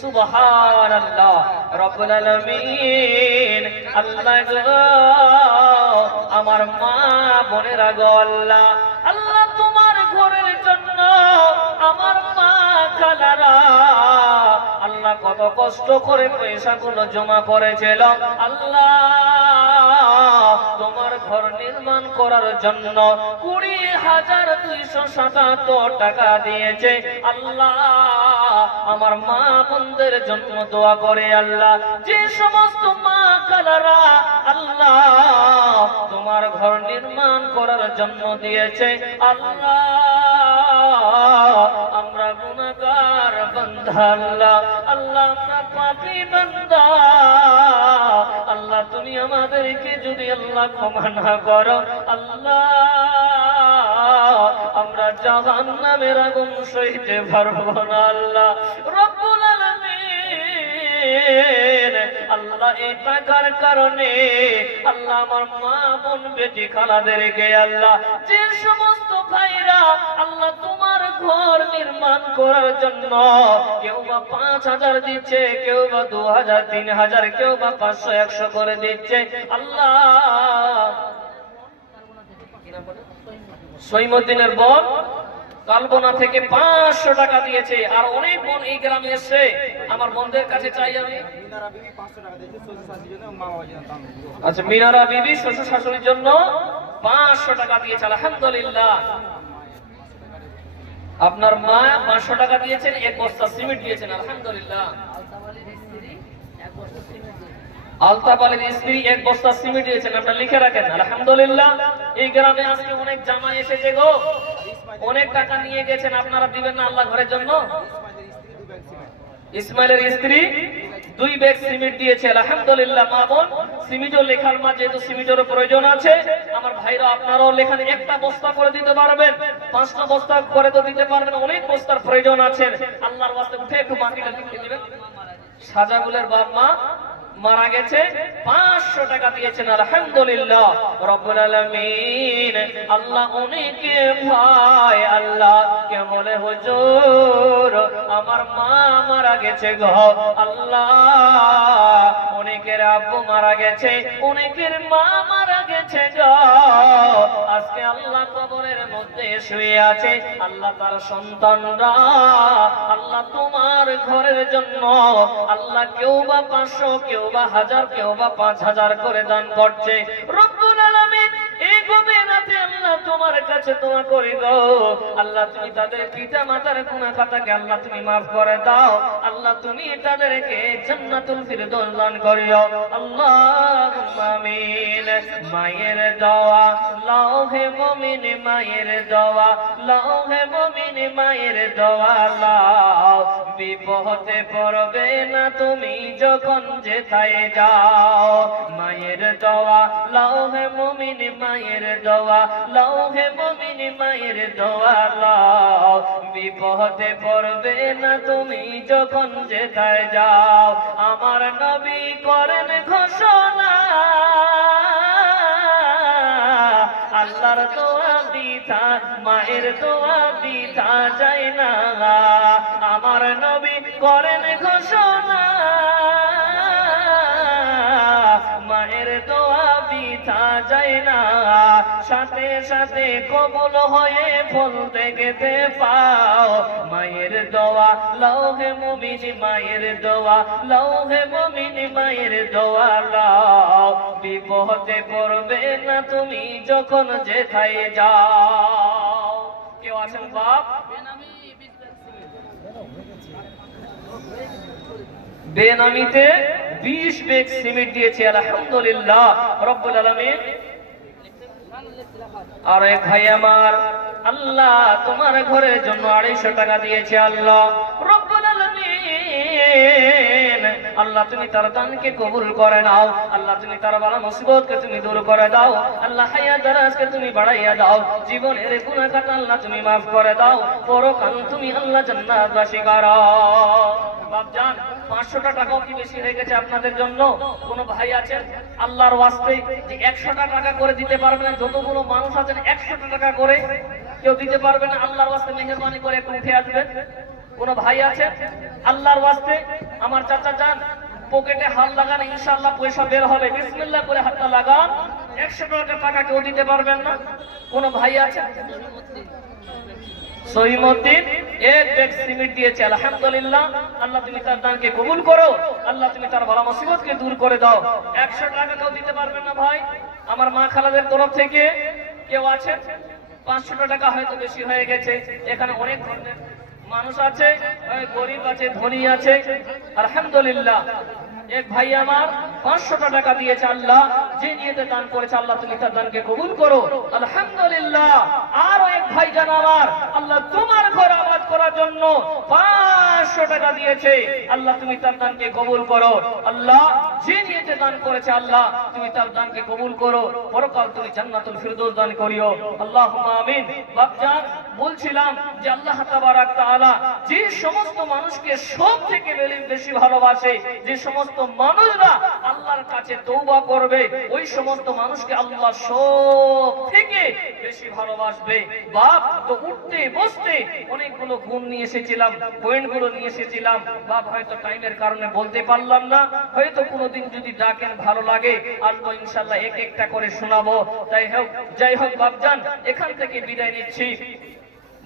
সুবহানাল্লাহ রব্বুল আলামিন। আল্লাহ গো আমার মা বোনেরা গো আল্লাহ, আল্লাহ তোমার ঘরের জন্য আমার মা খালারা আল্লাহ কত কষ্ট করে পয়সাগুলো জমা করেছিল। আল্লাহ তোমার ঘর নির্মাণ করার জন্য 20,277 টাকা দিয়েছে। আল্লাহ আমার মা বোনদের জন্য দোয়া করে। আল্লাহ যে সমস্ত মা খালারা আল্লাহ তোমার ঘর নির্মাণ করার জন্য দিয়েছে, আল্লাহ আমরা গুনাহগার বান্দা, আল্লাহ আল্লাহ আমরা পাপী বান্দা, আল্লাহ তুমি আমাদেরকে যদি আল্লাহ ক্ষমা না করো, আল্লাহ আমরা জাহান্নামের আগুন সইতে পারবো না। আল্লাহ রব্বুল আলামিন আল্লাহ এই টাকার কারণে আল্লাহ আমার মা বোন বেটি খালাদেরকে আল্লাহ যে সমস্ত ভাইরা আল্লাহ তোমার ঘর নির্মাণ করার জন্য কেউ বা 5,000 দিচ্ছে, কেউ বা 2,000 3,000, কেউ বা 500 100 করে দিচ্ছে। আল্লাহ সৈমুদ্দিনের বোন কালবনা থেকে 500 টাকা দিয়েছে। আর অনেক বোন এই গ্রামে এসে আমার বোনদের কাছে চাই আমি। আচ্ছা, মিনারা বিবি শ্বশুর শাশুড়ির জন্য 500 টাকা দিয়েছে। আলহামদুলিল্লাহ। আপনার মা 500 টাকা দিয়েছেন, এক বস্তা সিমেন্ট দিয়েছেন, আলহামদুলিল্লাহ। আলতাফ আলীর স্ত্রী এক বস্তা সিমেন্ট দিয়েছেন, আপনারা লিখে রাখেন, আলহামদুলিল্লাহ। এই গ্রামে আজকে অনেক জামাই এসেছে গো, অনেক টাকা নিয়ে গেছেন, আপনারা দিবেন না আল্লাহ ঘরের জন্য? ইসমাইলের স্ত্রী 2 ব্যাগ সিমেন্ট দিয়েছে, আলহামদুলিল্লাহ। মা বোন, সিমেন্টও লেখার মা, যেহেতু সিমেন্টের প্রয়োজন আছে, আমার ভাইরা আপনারাও লেখান, একটা বস্তা করে দিতে পারবেন, 5টা বস্তা করে তো দিতে পারবেন, অনেক বস্তার প্রয়োজন আছে। আল্লাহর ওয়াস্তে উঠে একটু বাকিটা লিখে দিবেন। সাজাগুলের বাপ মা মারা গেছে, 500 টাকা দিয়েছেন, আলহামদুলিল্লাহ। রব্বুল আলামিন, আল্লাহ অনেকে ভাই আল্লাহ কে বলে হুজুর আমার মা মারা গেছে গো আল্লাহ, অনেকের আব্বু মারা গেছে, অনেকের মা মারা গেছে গো, আজকে আল্লাহ কবরের মধ্যে শুয়ে আছে, আল্লাহ তার সন্তানরা আল্লাহ তোমার ঘরের জন্য আল্লাহ কেউ বা 500, কেউ বা 1000, কেউ বা 5000 করে দান করছে। রব্বুল আলামিন, এই গভীর রাতে আল্লাহ তোমার কাছে দোয়া করি গো আল্লাহ, তুমি তাদের পিতা মাতার গুনাহ খাতাকে আল্লাহ তুমি মাফ করে দাও, আল্লাহ তুমি তাদেরকে জান্নাতুল ফিরদৌস দান করিও, আল্লাহুম্মা আমিন। মায়ের দোয়া লাও হে মুমিন, মায়ের দোয়া লাও হে মুমিন, মায়ের দোয়া লাও, বিপদে পড়বে না তুমি যখন যেথায় যাও, মায়ের দোয়া লাও হে মুমিন, মায়ের দোয়া লাও হে মুমিন, মায়ের দোয়া লাও, বিপদে পড়বে না তুমি যখন যেথায় যাও। আমার নবী করেন ঘোষণা, আল্লাহর দোয়া বিথা, মায়ের দোয়া বিথা যায় না, আমার নবী করেন ঘোষণা, মায়ের দোয়া বিথা যায় না, সাথে সাথে কবুল হয়ে ফল দেখতে পাও, মায়ের দোয়া লাও হে মুমিন, মায়ের দোয়া লাও হে মুমিন, মায়ের দোয়া লাও, বিপদে পড়বে না তুমি যখন যেথায় যাও। কেউ আছেন বাপ? বেনামিতে 20 ব্যাগ সিমেন্ট দিয়েছে, আলহামদুলিল্লাহ। রব্বুল আলামিন, আর এক ভাই আমার আল্লাহ তোমার ঘরের জন্য 250 টাকা দিয়েছে, আল্লাহ রব্বুল আলামিন, আল্লাহ তুমি তার দানকে কবুল করে নাও, আল্লাহ তুমি তার বালা মুসিবতকে তুমি দূর করে দাও, আল্লাহ হায়াত দারাজকে তুমি বাড়াইয়া দাও, জীবনের গুনাহ খাতা আল্লাহ তুমি মাফ করে দাও, পরকাল তুমি আল্লাহ জান্নাতবাসী করো। বাপজান, 500 টাকাও কি বেশি হয়ে গেছে আপনাদের জন্য? কোন ভাই আছেন আল্লাহর ওয়াস্তে যে 100 টাকা করে দিতে পারবেন না? যতগুলো মানুষ আছেন 100 টাকা করে কেউ দিতে পারবে না? আল্লাহর ওয়াস্তে মেহেরবানি করে একটু উঠে আসবেন। কোন ভাই আছেন আল্লাহর ওয়াস্তে? আমার চাচা যান, পকেটে হাত লাগান, ইনশাআল্লাহ পয়সা বের হবে, বিসমিল্লাহ করে হাতটা লাগান। 100 টাকা কেউ দিতে পারবেন না? কোন ভাই আছেন? সহিমউদ্দিন 1 ব্যাগ সিমেন্ট দিয়েছে, আলহামদুলিল্লাহ। আল্লাহ তুমি তার দানকে কবুল করো, আল্লাহ তুমি তার বালা মুসিবতকে দূর করে দাও। 100 টাকা কেউ দিতে পারবেন না ভাই? আমার মা খালাদের তরফ থেকে কেউ আছে? 500 টাকা হয়তো বেশি হয়ে গেছে। এখানে অনেক ধরনের মানুষ আছে, গরিব আছে, ধনী আছে, আলহামদুলিল্লাহ। এক ভাই আমার 500 টাকা দিয়েছে, আল্লাহ যে নিয়তে দান করেছে আল্লাহ তুমি তার দানকে কবুল করো, আলহামদুলিল্লাহ। আর এক ভাই জান আমার আল্লাহ তোমার ঘর আবাদ করার জন্য 500 টাকা দিয়েছে, আল্লাহ তুমি তার দানকে কবুল করো, আল্লাহ যে নিয়তে দান করেছে আল্লাহ তুমি তার দানকে কবুল করো, পরকাল তুমি জান্নাতুল ফিরদৌস দান করিও, আল্লাহুম্মা আমিন। বাপজান, বলছিলাম যে আল্লাহ তাবারাক তাআলা যে সমস্ত মানুষকে সব থেকে বেশি ভালোবাসে, যে সমস্ত মানুষরা আল্লাহর কাছে তওবা করবে, ওই সমস্ত মানুষকে আল্লাহ সব থেকে বেশি ভালোবাসবে। বাপ, তো উঠতে বসতে অনেকগুলো গুণ নিয়ে এসেছিলাম, পয়েন্টগুলো নিয়ে এসেছিলাম, বাপ হয়তো টাইমের কারণে বলতে পারলাম না, হয়তো কোনোদিন যদি ডাকেন ভালো লাগে আসবো ইনশাআল্লাহ, এক একটা করে শোনাবো। যাই হোক বাপজান, এখান থেকে বিদায় নিচ্ছি।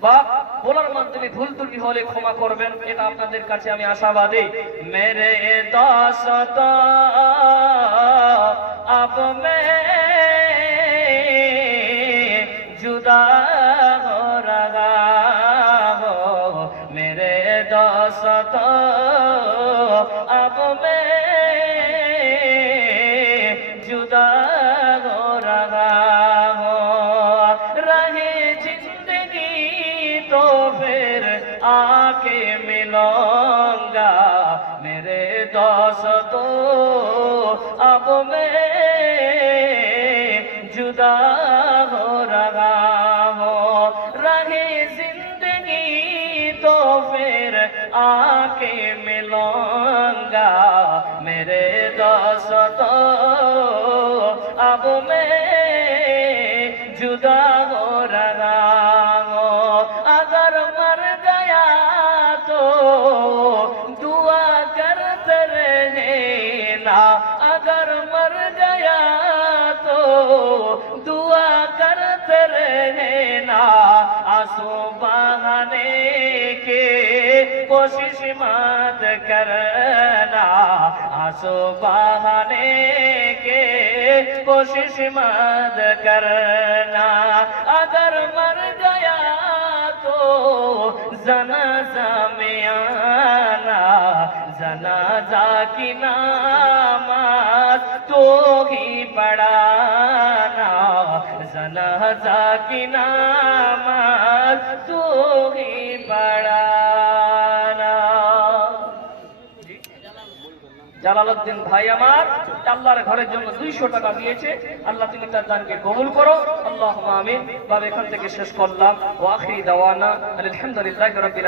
বাপ, বলার মাধ্যমে ভুল ত্রুটি হলে ক্ষমা করবেন, এটা আপনাদের কাছে আমি আশাবাদী। মেরে দাসত আব মে জুদা হো রহা হো, अब मैं जुदा हो रहा हूँ। रहे जिंदगी तो फिर आके मिलूंगा मेरे दोस्तों, अब मैं जुदा हो रहा हूँ। रहे जिंदगी तो फिर आके मिलूंगा मेरे दोस्तों, अब मैं जुदा हो रहा हूँ। अगर मर गया तो दुआ करते रहना, अगर मर गया तो दुआ करते रहना। आंसू बहाने के कोशिश मत करना, आंसू बहाने के कोशिश मत करना। अगर मर गया तो जनाजा में आना, जनाजा की नमाज तो ही पढ़ाना, जनाजा की नमाज तो ही पढ़ाना। জালালউদ্দিন ভাই আমার আল্লাহর ঘরের জন্য 200 টাকা দিয়েছে। আল্লাহ তুমি তার দানকে কবুল করো, আল্লাহুম্মা আমিন। বাবা এখান থেকে শেষ করলাম। ওয়া আখিরি দাওয়ানা আলহামদুলিল্লাহি রাব্বিল